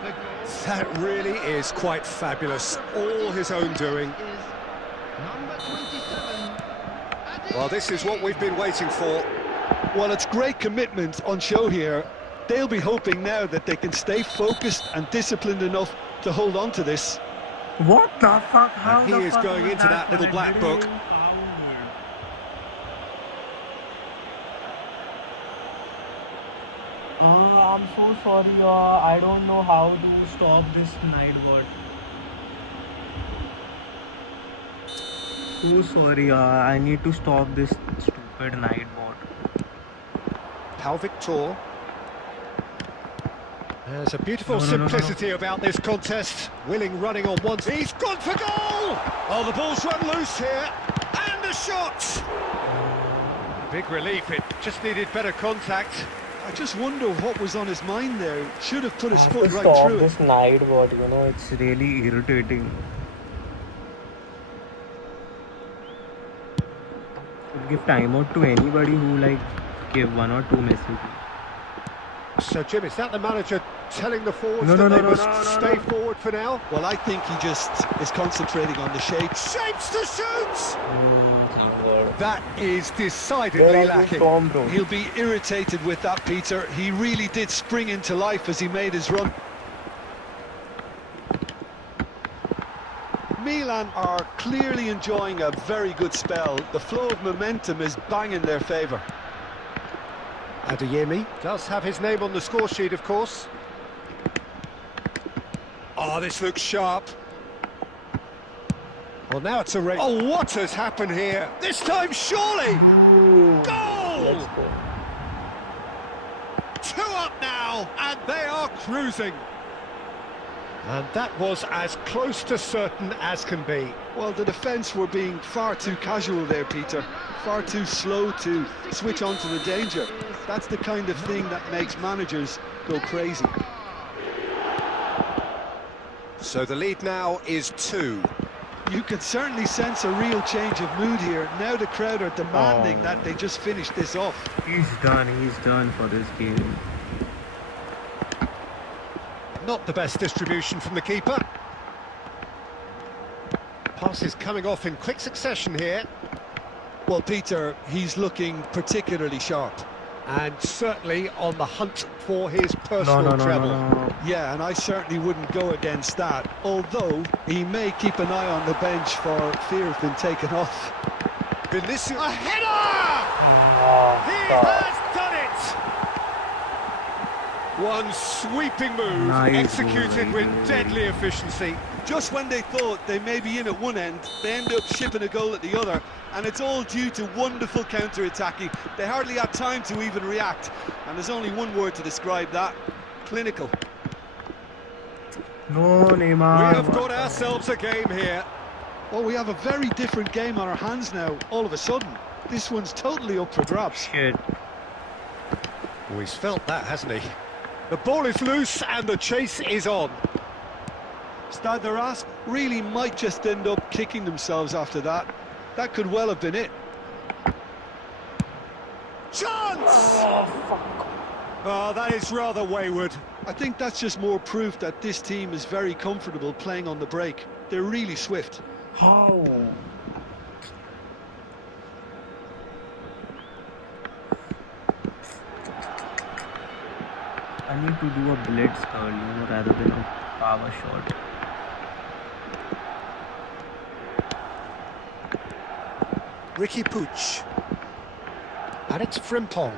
The goal That really is quite fabulous. All his own doing. is number 27. Well, this is what we've been waiting for. Well, it's great commitment on show here. They'll be hoping now that they can stay focused and disciplined enough to hold on to this. What the fuck? How And he the is fuck going was into that little black book. fouled? I'm so sorry. I don't know how to stop this nightbot. So sorry. I need to stop this stupid nightbot. Pau Victor. There's a beautiful No, no, no, no, no. simplicity about this contest. Willing running on one. He's gone for goal! Oh, the ball's run loose here. And a shot! Big relief, it just needed better contact. I just wonder what was on his mind there. Should have put his foot right Stop through it. this nightbot. It's really irritating. Should give timeout to anybody who give 1 or 2 messages. So, Jim, is that the manager telling the forwards No, that no, no, they no, must no, no, stay no. forward for now? Well, I think he just is concentrating on the shapes. Shapes to shoot! Oh, That is Where decidedly are you lacking. from, bro? He'll be irritated with that, Peter. He really did spring into life as he made his run. Milan are clearly enjoying a very good spell. The flow of momentum is bang in their favour. Adeyemi does have his name on the score sheet, of course. Oh, this looks sharp. Well, now it's a race. Oh, what has happened here? This time, surely! Goal! Let's go. 2 up now, and they are cruising. And that was as close to certain as can be. Well, the defence were being far too casual there, Peter. Far too slow to switch on to the danger. That's the kind of thing that makes managers go crazy. So the lead now is 2. You can certainly sense a real change of mood here. Now the crowd are demanding that they just finish this off. He's done for this game. Not the best distribution from the keeper. Passes coming off in quick succession here. Well, Peter, he's looking particularly sharp. And certainly on the hunt for his personal treble. No. Yeah, and I certainly wouldn't go against that. Although, he may keep an eye on the bench for fear of being taken off. Vinicius. A header! He has done it! One sweeping move, Nice executed goal, with deadly efficiency. Just when they thought they may be in at one end, they end up shipping a goal at the other, and it's all due to wonderful counter-attacking. They hardly had time to even react, and there's only one word to describe that: clinical. No, Neymar. We have got ourselves a game here. Well, we have a very different game on our hands now, all of a sudden. This one's totally up for grabs. Shit. Oh, he's felt that, hasn't he? The ball is loose and the chase is on. Stade de Reims really might just end up kicking themselves after that. That could well have been it. Chance! Oh, that is rather wayward. I think that's just more proof that this team is very comfortable playing on the break. They're really swift. How? I need to do a blitz curl, rather than a power shot. Ricky Puig. And it's Frimpong.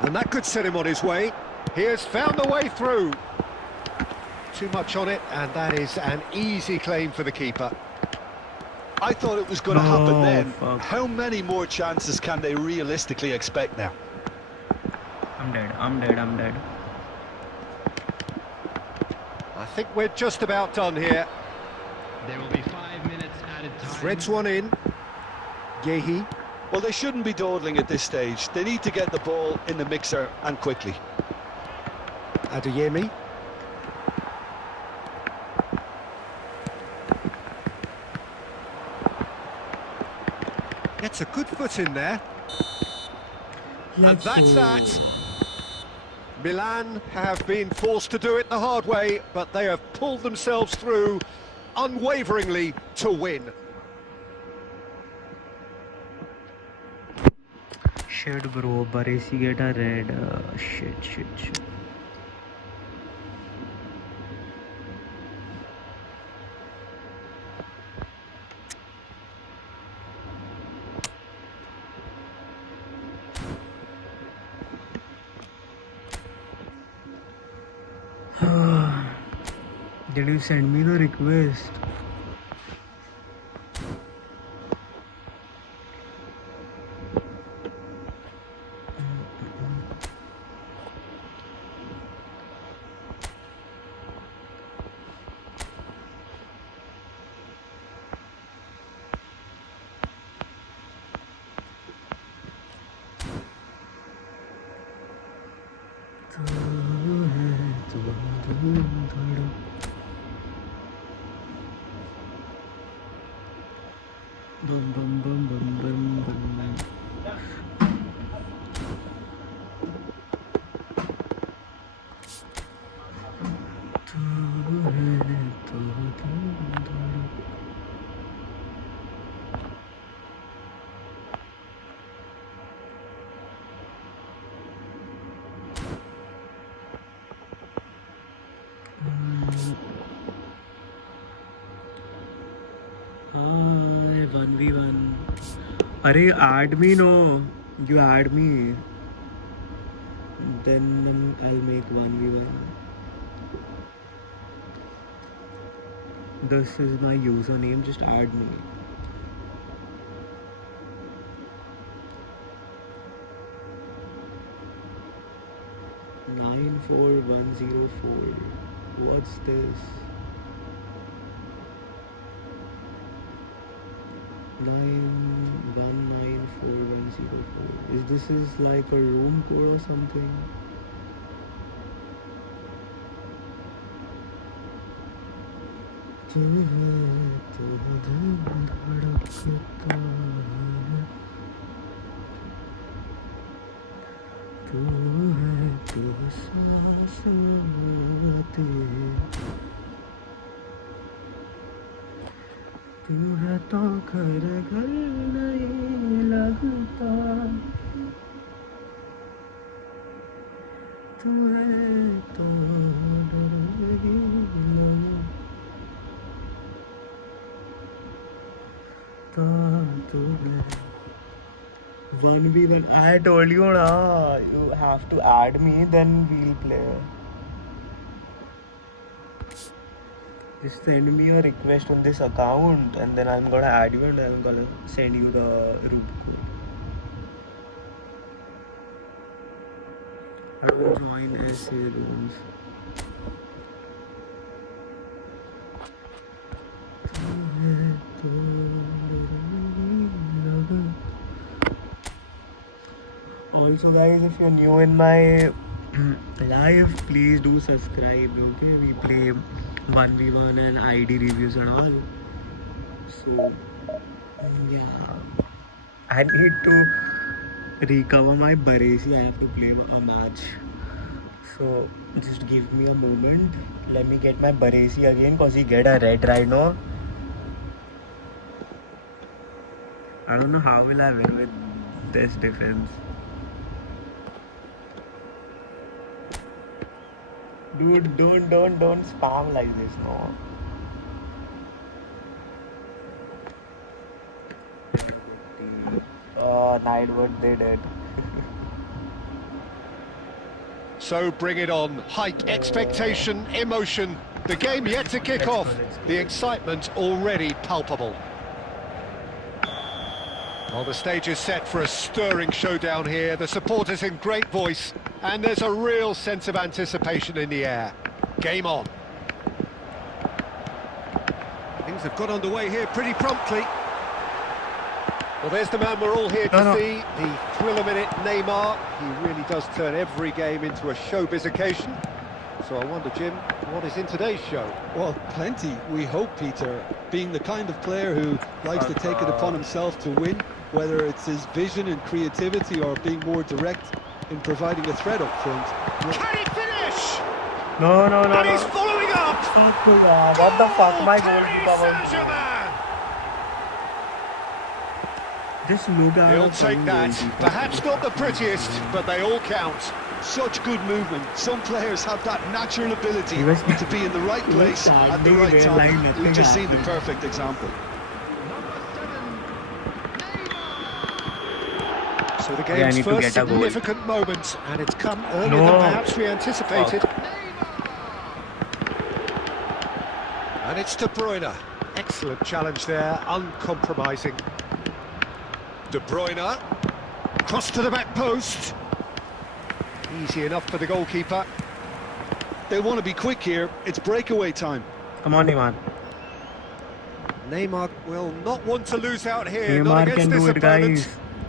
And that could set him on his way. He has found the way through. Too much on it, and that is an easy claim for the keeper. I thought it was going to happen then. Fuck. How many more chances can they realistically expect now? I'm dead. I think we're just about done here. There will be 5 minutes added time. Threads one in. Yehi. Well, they shouldn't be dawdling at this stage. They need to get the ball in the mixer, and quickly. Adeyemi. Gets a good foot in there. And Let's that's go. that. Milan have been forced to do it the hard way, but they have pulled themselves through unwaveringly to win. Shit, bro. Baresi get a red. Shit. Did you send me the request? Bum bum bum bum bum bum. Hi, 1v1. Arey, add me, no. You add me. Then I'll make 1v1. This is my username, just add me. Nine 4104. What's this? 9194 Is this like a room code or something? तू है तो दिल धड़कता है तू है तो सांस आती है तू है तो घर नहीं लगता तू है तो डर नहीं लगता तू है 1v1. I told you na, you have to add me, then we'll play. Just send me a request on this account and then I'm gonna add you and I'm gonna send you the root code. I will join SA rooms. Also guys, if you're new in my live, please do subscribe. Okay, we play 1v1 and ID reviews and all. So yeah, I need to recover my Baresi. I have to play a match. So just give me a moment. Let me get my Baresi again cause he get a red right now. I don't know how will I win with this defense. Dude, don't spam like this, no. Nightwood did it. So bring it on. Height, expectation, emotion. The game yet to kick off. The excitement already palpable. Well, the stage is set for a stirring showdown here. The supporters in great voice, and there's a real sense of anticipation in the air. Game on. Things have got underway here pretty promptly. Well, there's the man we're all here to see, the thriller-minute Neymar. He really does turn every game into a showbiz occasion. So I wonder, Jim, what is in today's show? Well, plenty, we hope, Peter. Being the kind of player who likes to take it upon himself to win, whether it's his vision and creativity or being more direct in providing a threat up front. Can he finish? No, no, no, And he's no. following up. Not good, what the fuck, my goalkeeper Paris was... Saint-Germain. Just look at He'll the take that. goalkeeper. Perhaps not the prettiest, but they all count. Such good movement. Some players have that natural ability He was- to be in the right he was place at the standing right there like time. nothing We've just seen the happened. perfect example. Number 7, Neymar. So the Yeah, I game's need to first get a goal. significant moment, and it's come earlier No. than perhaps we anticipated. And it's De Bruyne. Excellent challenge there, uncompromising. De Bruyne, cross to the back post. Easy enough for the goalkeeper. They want to be quick here. It's breakaway time. Come on, Neymar. Neymar will not want to lose out here, not Neymar against can this do it, opponent.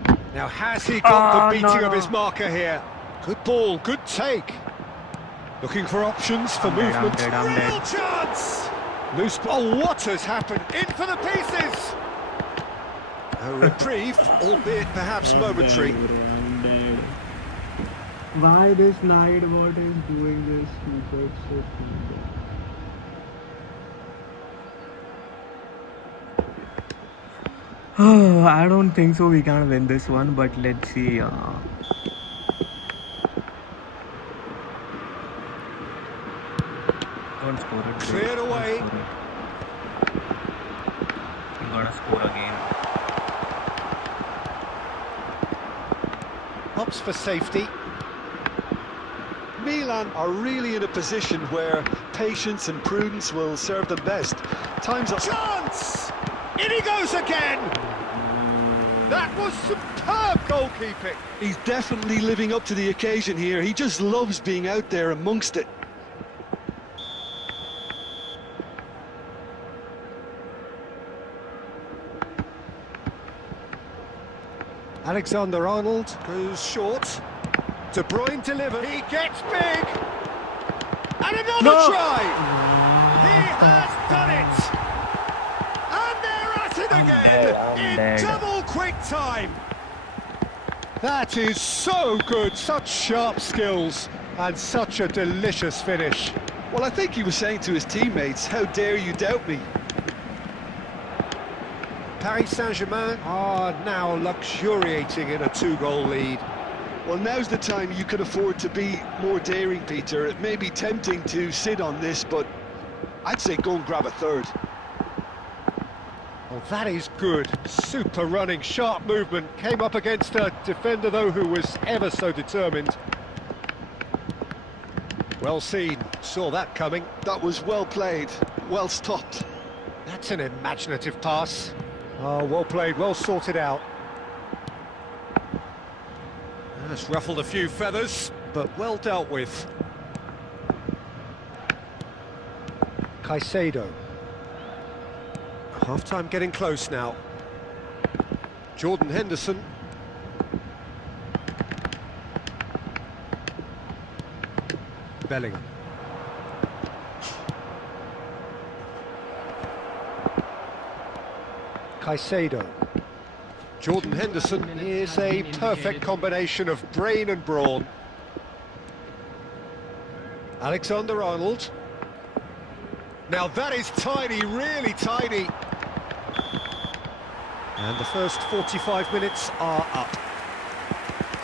guys. Now, has he got the beating no, of no. his marker here? Good ball, good take. Looking for options for I'm dead, I'm movement. dead, I'm Real dead. chance! Loose ball. What has happened? In for the pieces! A reprieve, albeit perhaps momentary. I'm dead. Why this night bot is doing this stupid shit? Oh, I don't think so we can win this one, but let's see. Don't score it. bro. Cleared Don't away. score it. You gotta score again. Opts for safety. Milan are really in a position where patience and prudence will serve them best. Time's up. Chance! In he goes again! That was superb goalkeeping. He's definitely living up to the occasion here. He just loves being out there amongst it. Alexander-Arnold goes short. De Bruyne delivered. He gets big. And another No. try. He has done it. And they're at it again I'm in dead. double quick time. That is so good. Such sharp skills and such a delicious finish. Well, I think he was saying to his teammates, how dare you doubt me? Paris Saint-Germain are now luxuriating in a 2-goal lead. Well, now's the time you can afford to be more daring, Peter. It may be tempting to sit on this, but I'd say go and grab a third. Oh, that is good. Super running, sharp movement. Came up against a defender, though, who was ever so determined. Well seen. Saw that coming. That was well played, well stopped. That's an imaginative pass. Oh, well played, well sorted out. That's ruffled a few feathers, but well dealt with. Caicedo. Half-time getting close now. Jordan Henderson. Bellingham. Caicedo. Jordan Henderson is a perfect combination of brain and brawn. Alexander-Arnold. Now that is tiny, really tiny. And the first 45 minutes are up.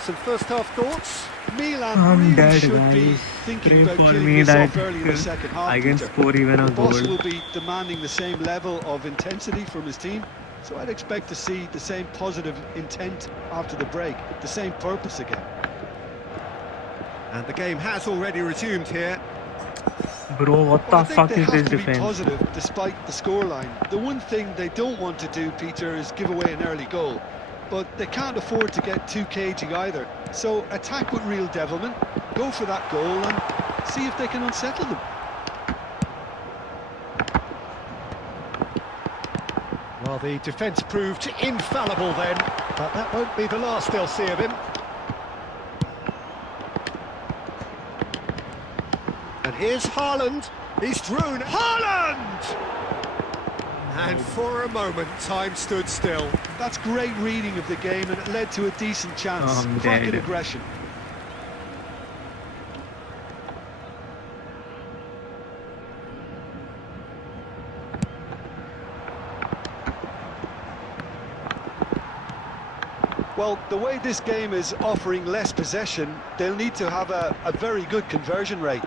Some first half thoughts? Milan I'm really dead, should be guys. thinking Pray about for killing me this that off early in the second half. I can Peter. score even a The boss goal. will be demanding the same level of intensity from his team, so I'd expect to see the same positive intent after the break, the same purpose again. And the game has already resumed here. Bro, what Well, I the think fuck they is have this to be defense? positive despite the scoreline. The one thing they don't want to do, Peter, is give away an early goal. But they can't afford to get too cagey either. So attack with real devilment, go for that goal and see if they can unsettle them. Well, the defence proved infallible then, but that won't be the last they'll see of him. And here's Haaland. He's through. Haaland! And for a moment, time stood still. That's great reading of the game, and it led to a decent chance. Oh, I'm Cracking dead. aggression. Well, the way this game is offering less possession, they'll need to have a very good conversion rate.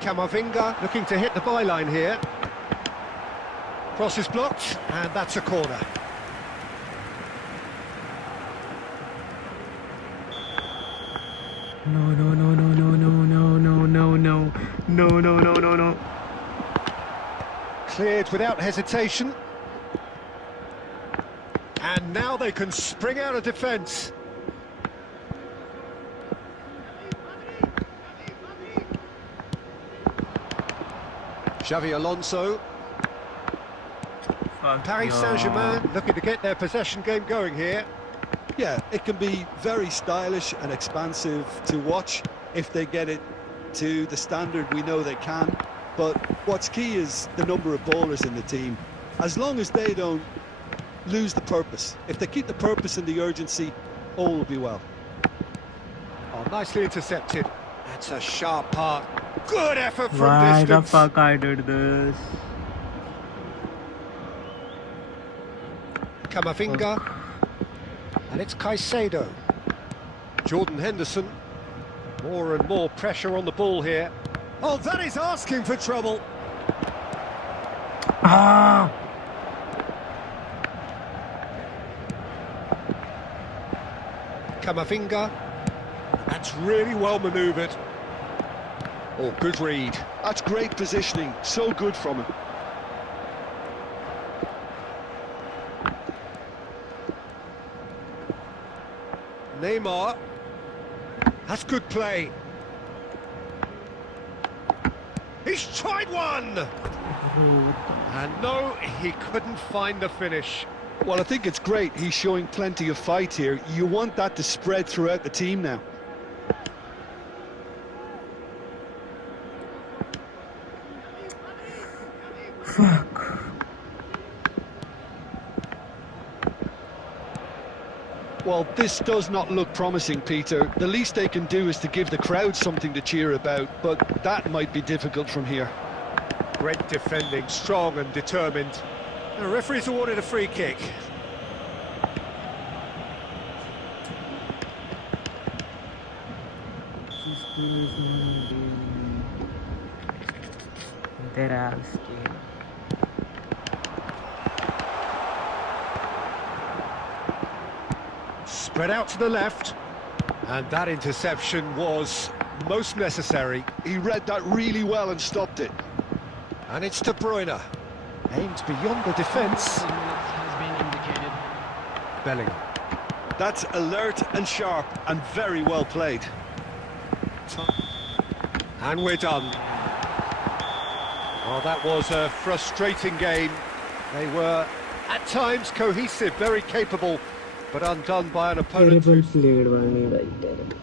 Camavinga looking to hit the byline here. Cross is blocked, and that's a corner. No, no, no, no, no, no, no, no, no, no, no, no, no, no, no. Cleared without hesitation. And now they can spring out of defence. Xavi Alonso. Paris Saint-Germain looking to get their possession game going here. Yeah, it can be very stylish and expansive to watch if they get it to the standard we know they can. But what's key is the number of ballers in the team. As long as they don't lose the purpose, if they keep the purpose and the urgency, all will be well. Oh, nicely intercepted. That's a sharp part. Good effort from Why the distance. fuck I did this? Camavinga. And it's Caicedo. Jordan Henderson. More and more pressure on the ball here. Oh, that is asking for trouble. Ah! Camavinga. That's really well manoeuvred. Oh, good read. That's great positioning, so good from him. Neymar. That's good play. He's tried one! And no, he couldn't find the finish. Well, I think it's great. He's showing plenty of fight here. You want that to spread throughout the team now. Fuck. Well, this does not look promising, Peter. The least they can do is to give the crowd something to cheer about, but that might be difficult from here. Great defending, strong and determined. The referee's awarded a free kick. Spread out to the left. And that interception was most necessary. He read that really well and stopped it. And it's De Bruyne. Aimed beyond the defence. Has been indicated. Bellingham. That's alert and sharp and very well played. And we're done. Oh, that was a frustrating game. They were, at times, cohesive, very capable, but undone by an opponent. Terrible played, Vani, bhai, terrible.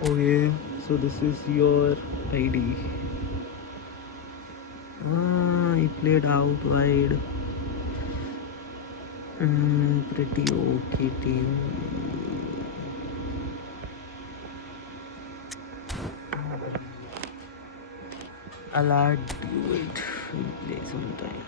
Okay, so this is your ID. He played out wide. Pretty okay team. I'll add you it. We'll play sometime.